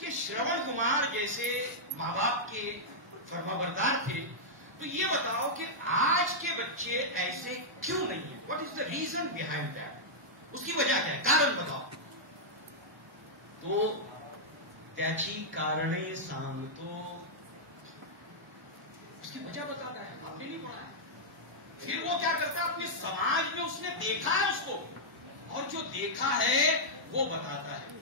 कि श्रवण कुमार जैसे माँ बाप के फर्माबरदार थे, तो ये बताओ कि आज के बच्चे ऐसे क्यों नहीं है? What is the reason behind that? उसकी वजह क्या है? कारण बताओ। तो त्याची कारणे सांगतो, उसकी वजह बताता है, आपने नहीं पढ़ा है। फिर वो क्या करता है? अपने समाज में उसने देखा है उसको, और जो देखा है वो बताता है।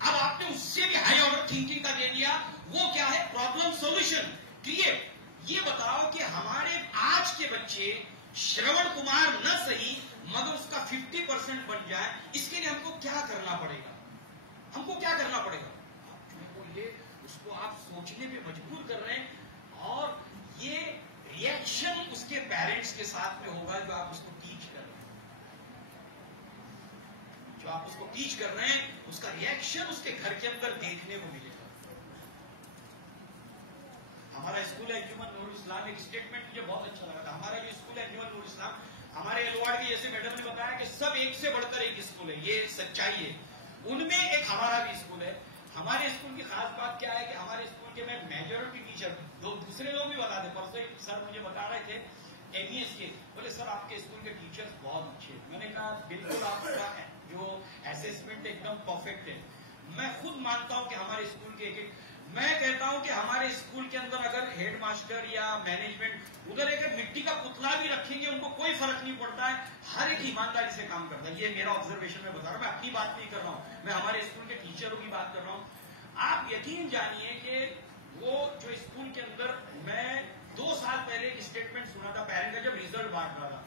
अब आपने उससे भी हाई ऑर्डर थिंकिंग का दे दिया। वो क्या है? Problem solution. क्रिएट, ये बताओ कि हमारे आज के बच्चे श्रवण कुमार न सही मगर उसका 50% बन जाए, इसके लिए हमको क्या करना पड़ेगा? हमको क्या करना पड़ेगा? उसको आप सोचने पे मजबूर कर रहे हैं और ये रिएक्शन उसके पेरेंट्स के साथ में होगा जो आप उसको टीच कर रहे हैं। जो आप उसको टीच कर रहे हैं उसका रिएक्शन उसके घर के अंदर देखने को मिलेगा। हमारा स्कूल है अंजुमन नूरुल इस्लाम, एक स्टेटमेंट मुझे बहुत अच्छा लगा था। हमारा जो स्कूल है अंजुमन नूरुल इस्लाम, हमारे एलवाड़ के जैसे मैडम ने बताया कि सब एक से बढ़कर एक स्कूल है, ये सच्चाई है। उनमें एक हमारा भी स्कूल है। हमारे स्कूल की खास बात क्या है कि हमारे स्कूल के में मेजॉरिटी टीचर, दूसरे लोग भी बता दें, परसों सर मुझे बता रहे थे एमईएस के, बोले सर आपके स्कूल के टीचर्स बहुत अच्छे हैं। मैंने कहा बिल्कुल आपका जो असेसमेंट एकदम परफेक्ट है। मैं खुद मानता हूं कि हमारे स्कूल के मैं कहता हूं कि हमारे स्कूल के अंदर अगर हेड मास्टर या मैनेजमेंट उधर एक मिट्टी का पुतला भी रखेंगे उनको कोई फर्क नहीं पड़ता है, हर एक ईमानदारी से काम करता है। ये मेरा ऑब्जर्वेशन में बता रहा हूं, मैं अपनी बात नहीं कर रहा हूं, मैं हमारे स्कूल के टीचरों की बात कर रहा हूं। आप यकीन जानिए कि वो जो स्कूल के अंदर, मैं 2 साल पहले एक स्टेटमेंट सुना था पेरेंट का, जब रिजल्ट बांट रहा था,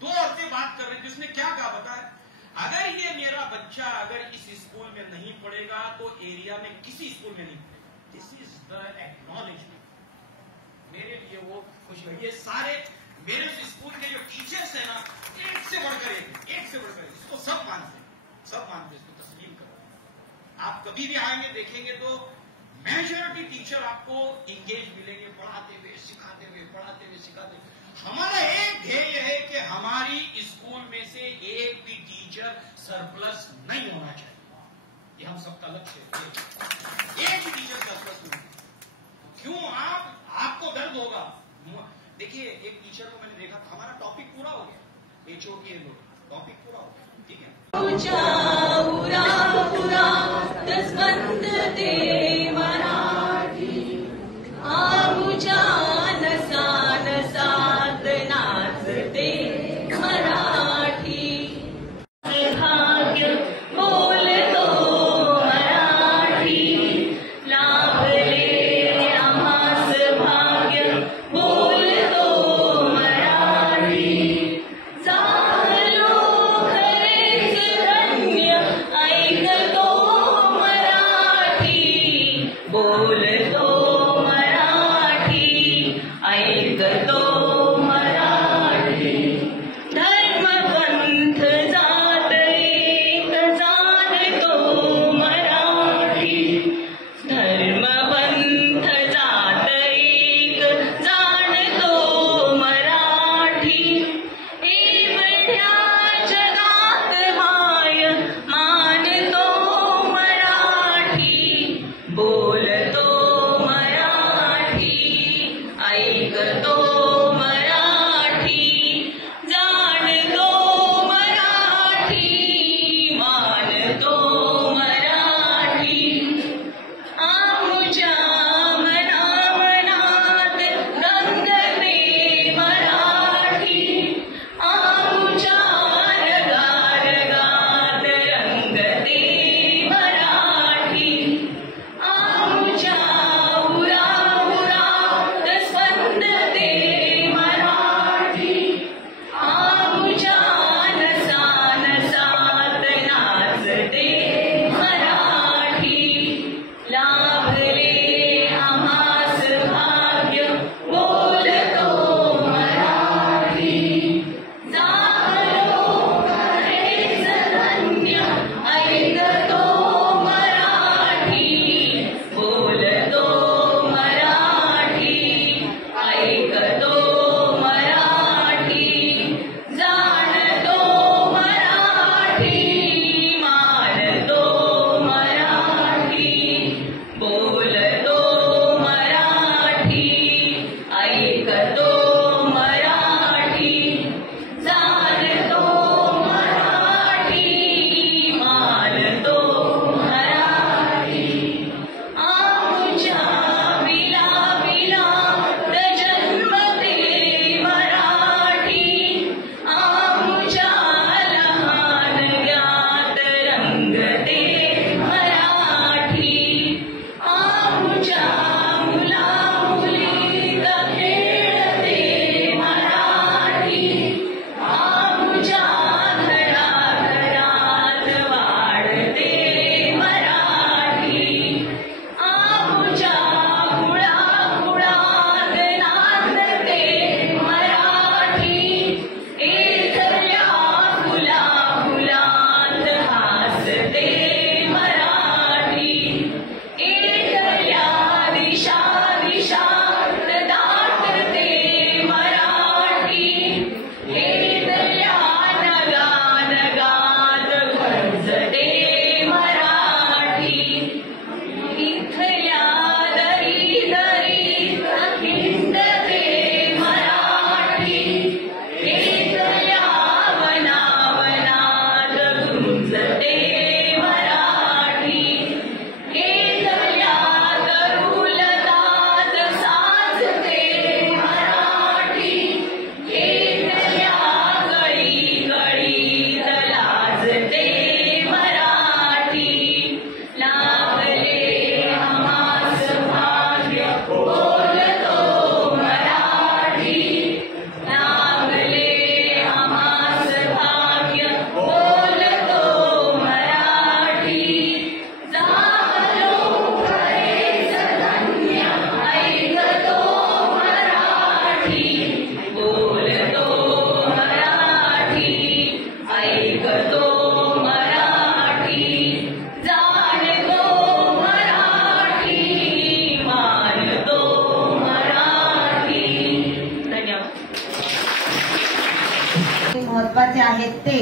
2 औरतें बात कर रही थी, उसने क्या कहा पता है? अगर ये मेरा बच्चा अगर इस स्कूल में नहीं पढ़ेगा तो एरिया में किसी स्कूल में नहीं पढ़ेगा। दिस इज द एक्नॉलेजमेंट। मेरे लिए वो खुश है। ये सारे मेरे स्कूल के जो टीचर्स हैं ना, एक से बढ़कर एक, इसको सब मानते हैं, इसको तस्लीम करो। आप कभी भी आएंगे देखेंगे तो मेजॉरिटी टीचर आपको इंगेज मिलेंगे, पढ़ाते हुए सिखाते हुए। हमारा एक ध्येय है कि हमारी स्कूल में से एक भी टीचर सरप्लस नहीं होना चाहिए। ये हम सबका लक्ष्य है, एक भी टीचर सरप्लस नहीं। क्यों? आपको दर्द होगा। देखिए एक टीचर को मैंने देखा था, हमारा टॉपिक पूरा हो गया, HOTA टॉपिक पूरा हो गया, ठीक है। Oh महत्वाचे आहेत ते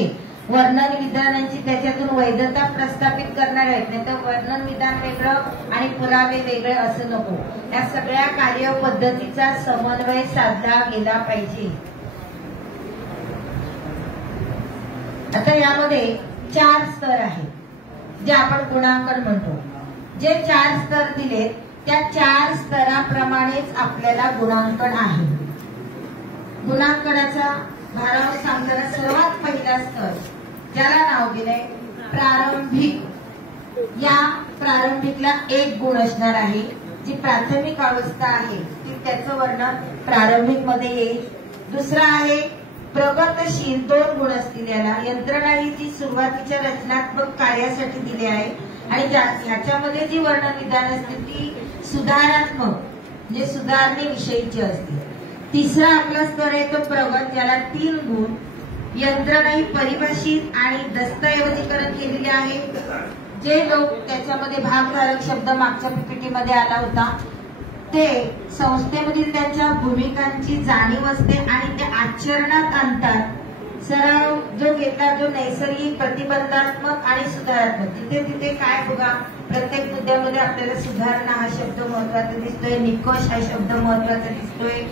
वर्णन विधानांची त्याच्यातून वैधता प्रस्थापित करणार आहेत. नाही तर वर्णन विधान वेगळं आणि पुरावे वेगळे असं नको. या सगळ्या कार्यपद्धतीचा समन्वय साधला गेला पाहिजे. आता यामध्ये 4 स्तर आहेत जे आपण गुणांकन म्हणतो. जे 4 स्तर दिले त्या 4 स्तराप्रमाणेच आपल्याला गुणांकन आहे. गुणांकनाचा भारावर सांगताना सर्वात पहिला स्तर ज्याला नाव दिलंय प्रारंभिक. या प्रारंभिकला 1 गुण असणार आहे. जी प्राथमिक अवस्था आहे ती त्याचं वर्णन प्रारंभिक मध्ये येईल. दुसरा आहे प्रगतशील, 2 गुण असतील याला. यंत्रणा ही जी सुरुवातीच्या रचनात्मक कार्यासाठी दिली आहे आणि ह्याच्यामध्ये जी वर्णन विधान असते ती सुधारात्मक म्हणजे सुधारणेविषयीची असते. तिसरा आपला स्तर आहे तो प्रगत, ज्याला 3 गुण. यंत्रणा ही परिभाषित आणि दस्तऐवजीकरण केलेली आहे. जे लोक त्याच्यामध्ये भागधारक शब्द मागच्या पीपीटीमध्ये आला होता ते संस्थेमधील त्यांच्या भूमिकांची जाणीव असते आणि ते आचरणात आणतात. सराव जो घेतला जो नैसर्गिक, प्रतिबंधात्मक आणि सुधारात्मक. तिथे तिथे काय बघा, प्रत्येक मुद्द्यामध्ये आपल्याला सुधारणा हा शब्द महत्वाचा दिसतोय, निकष हा शब्द महत्वाचा दिसतोय,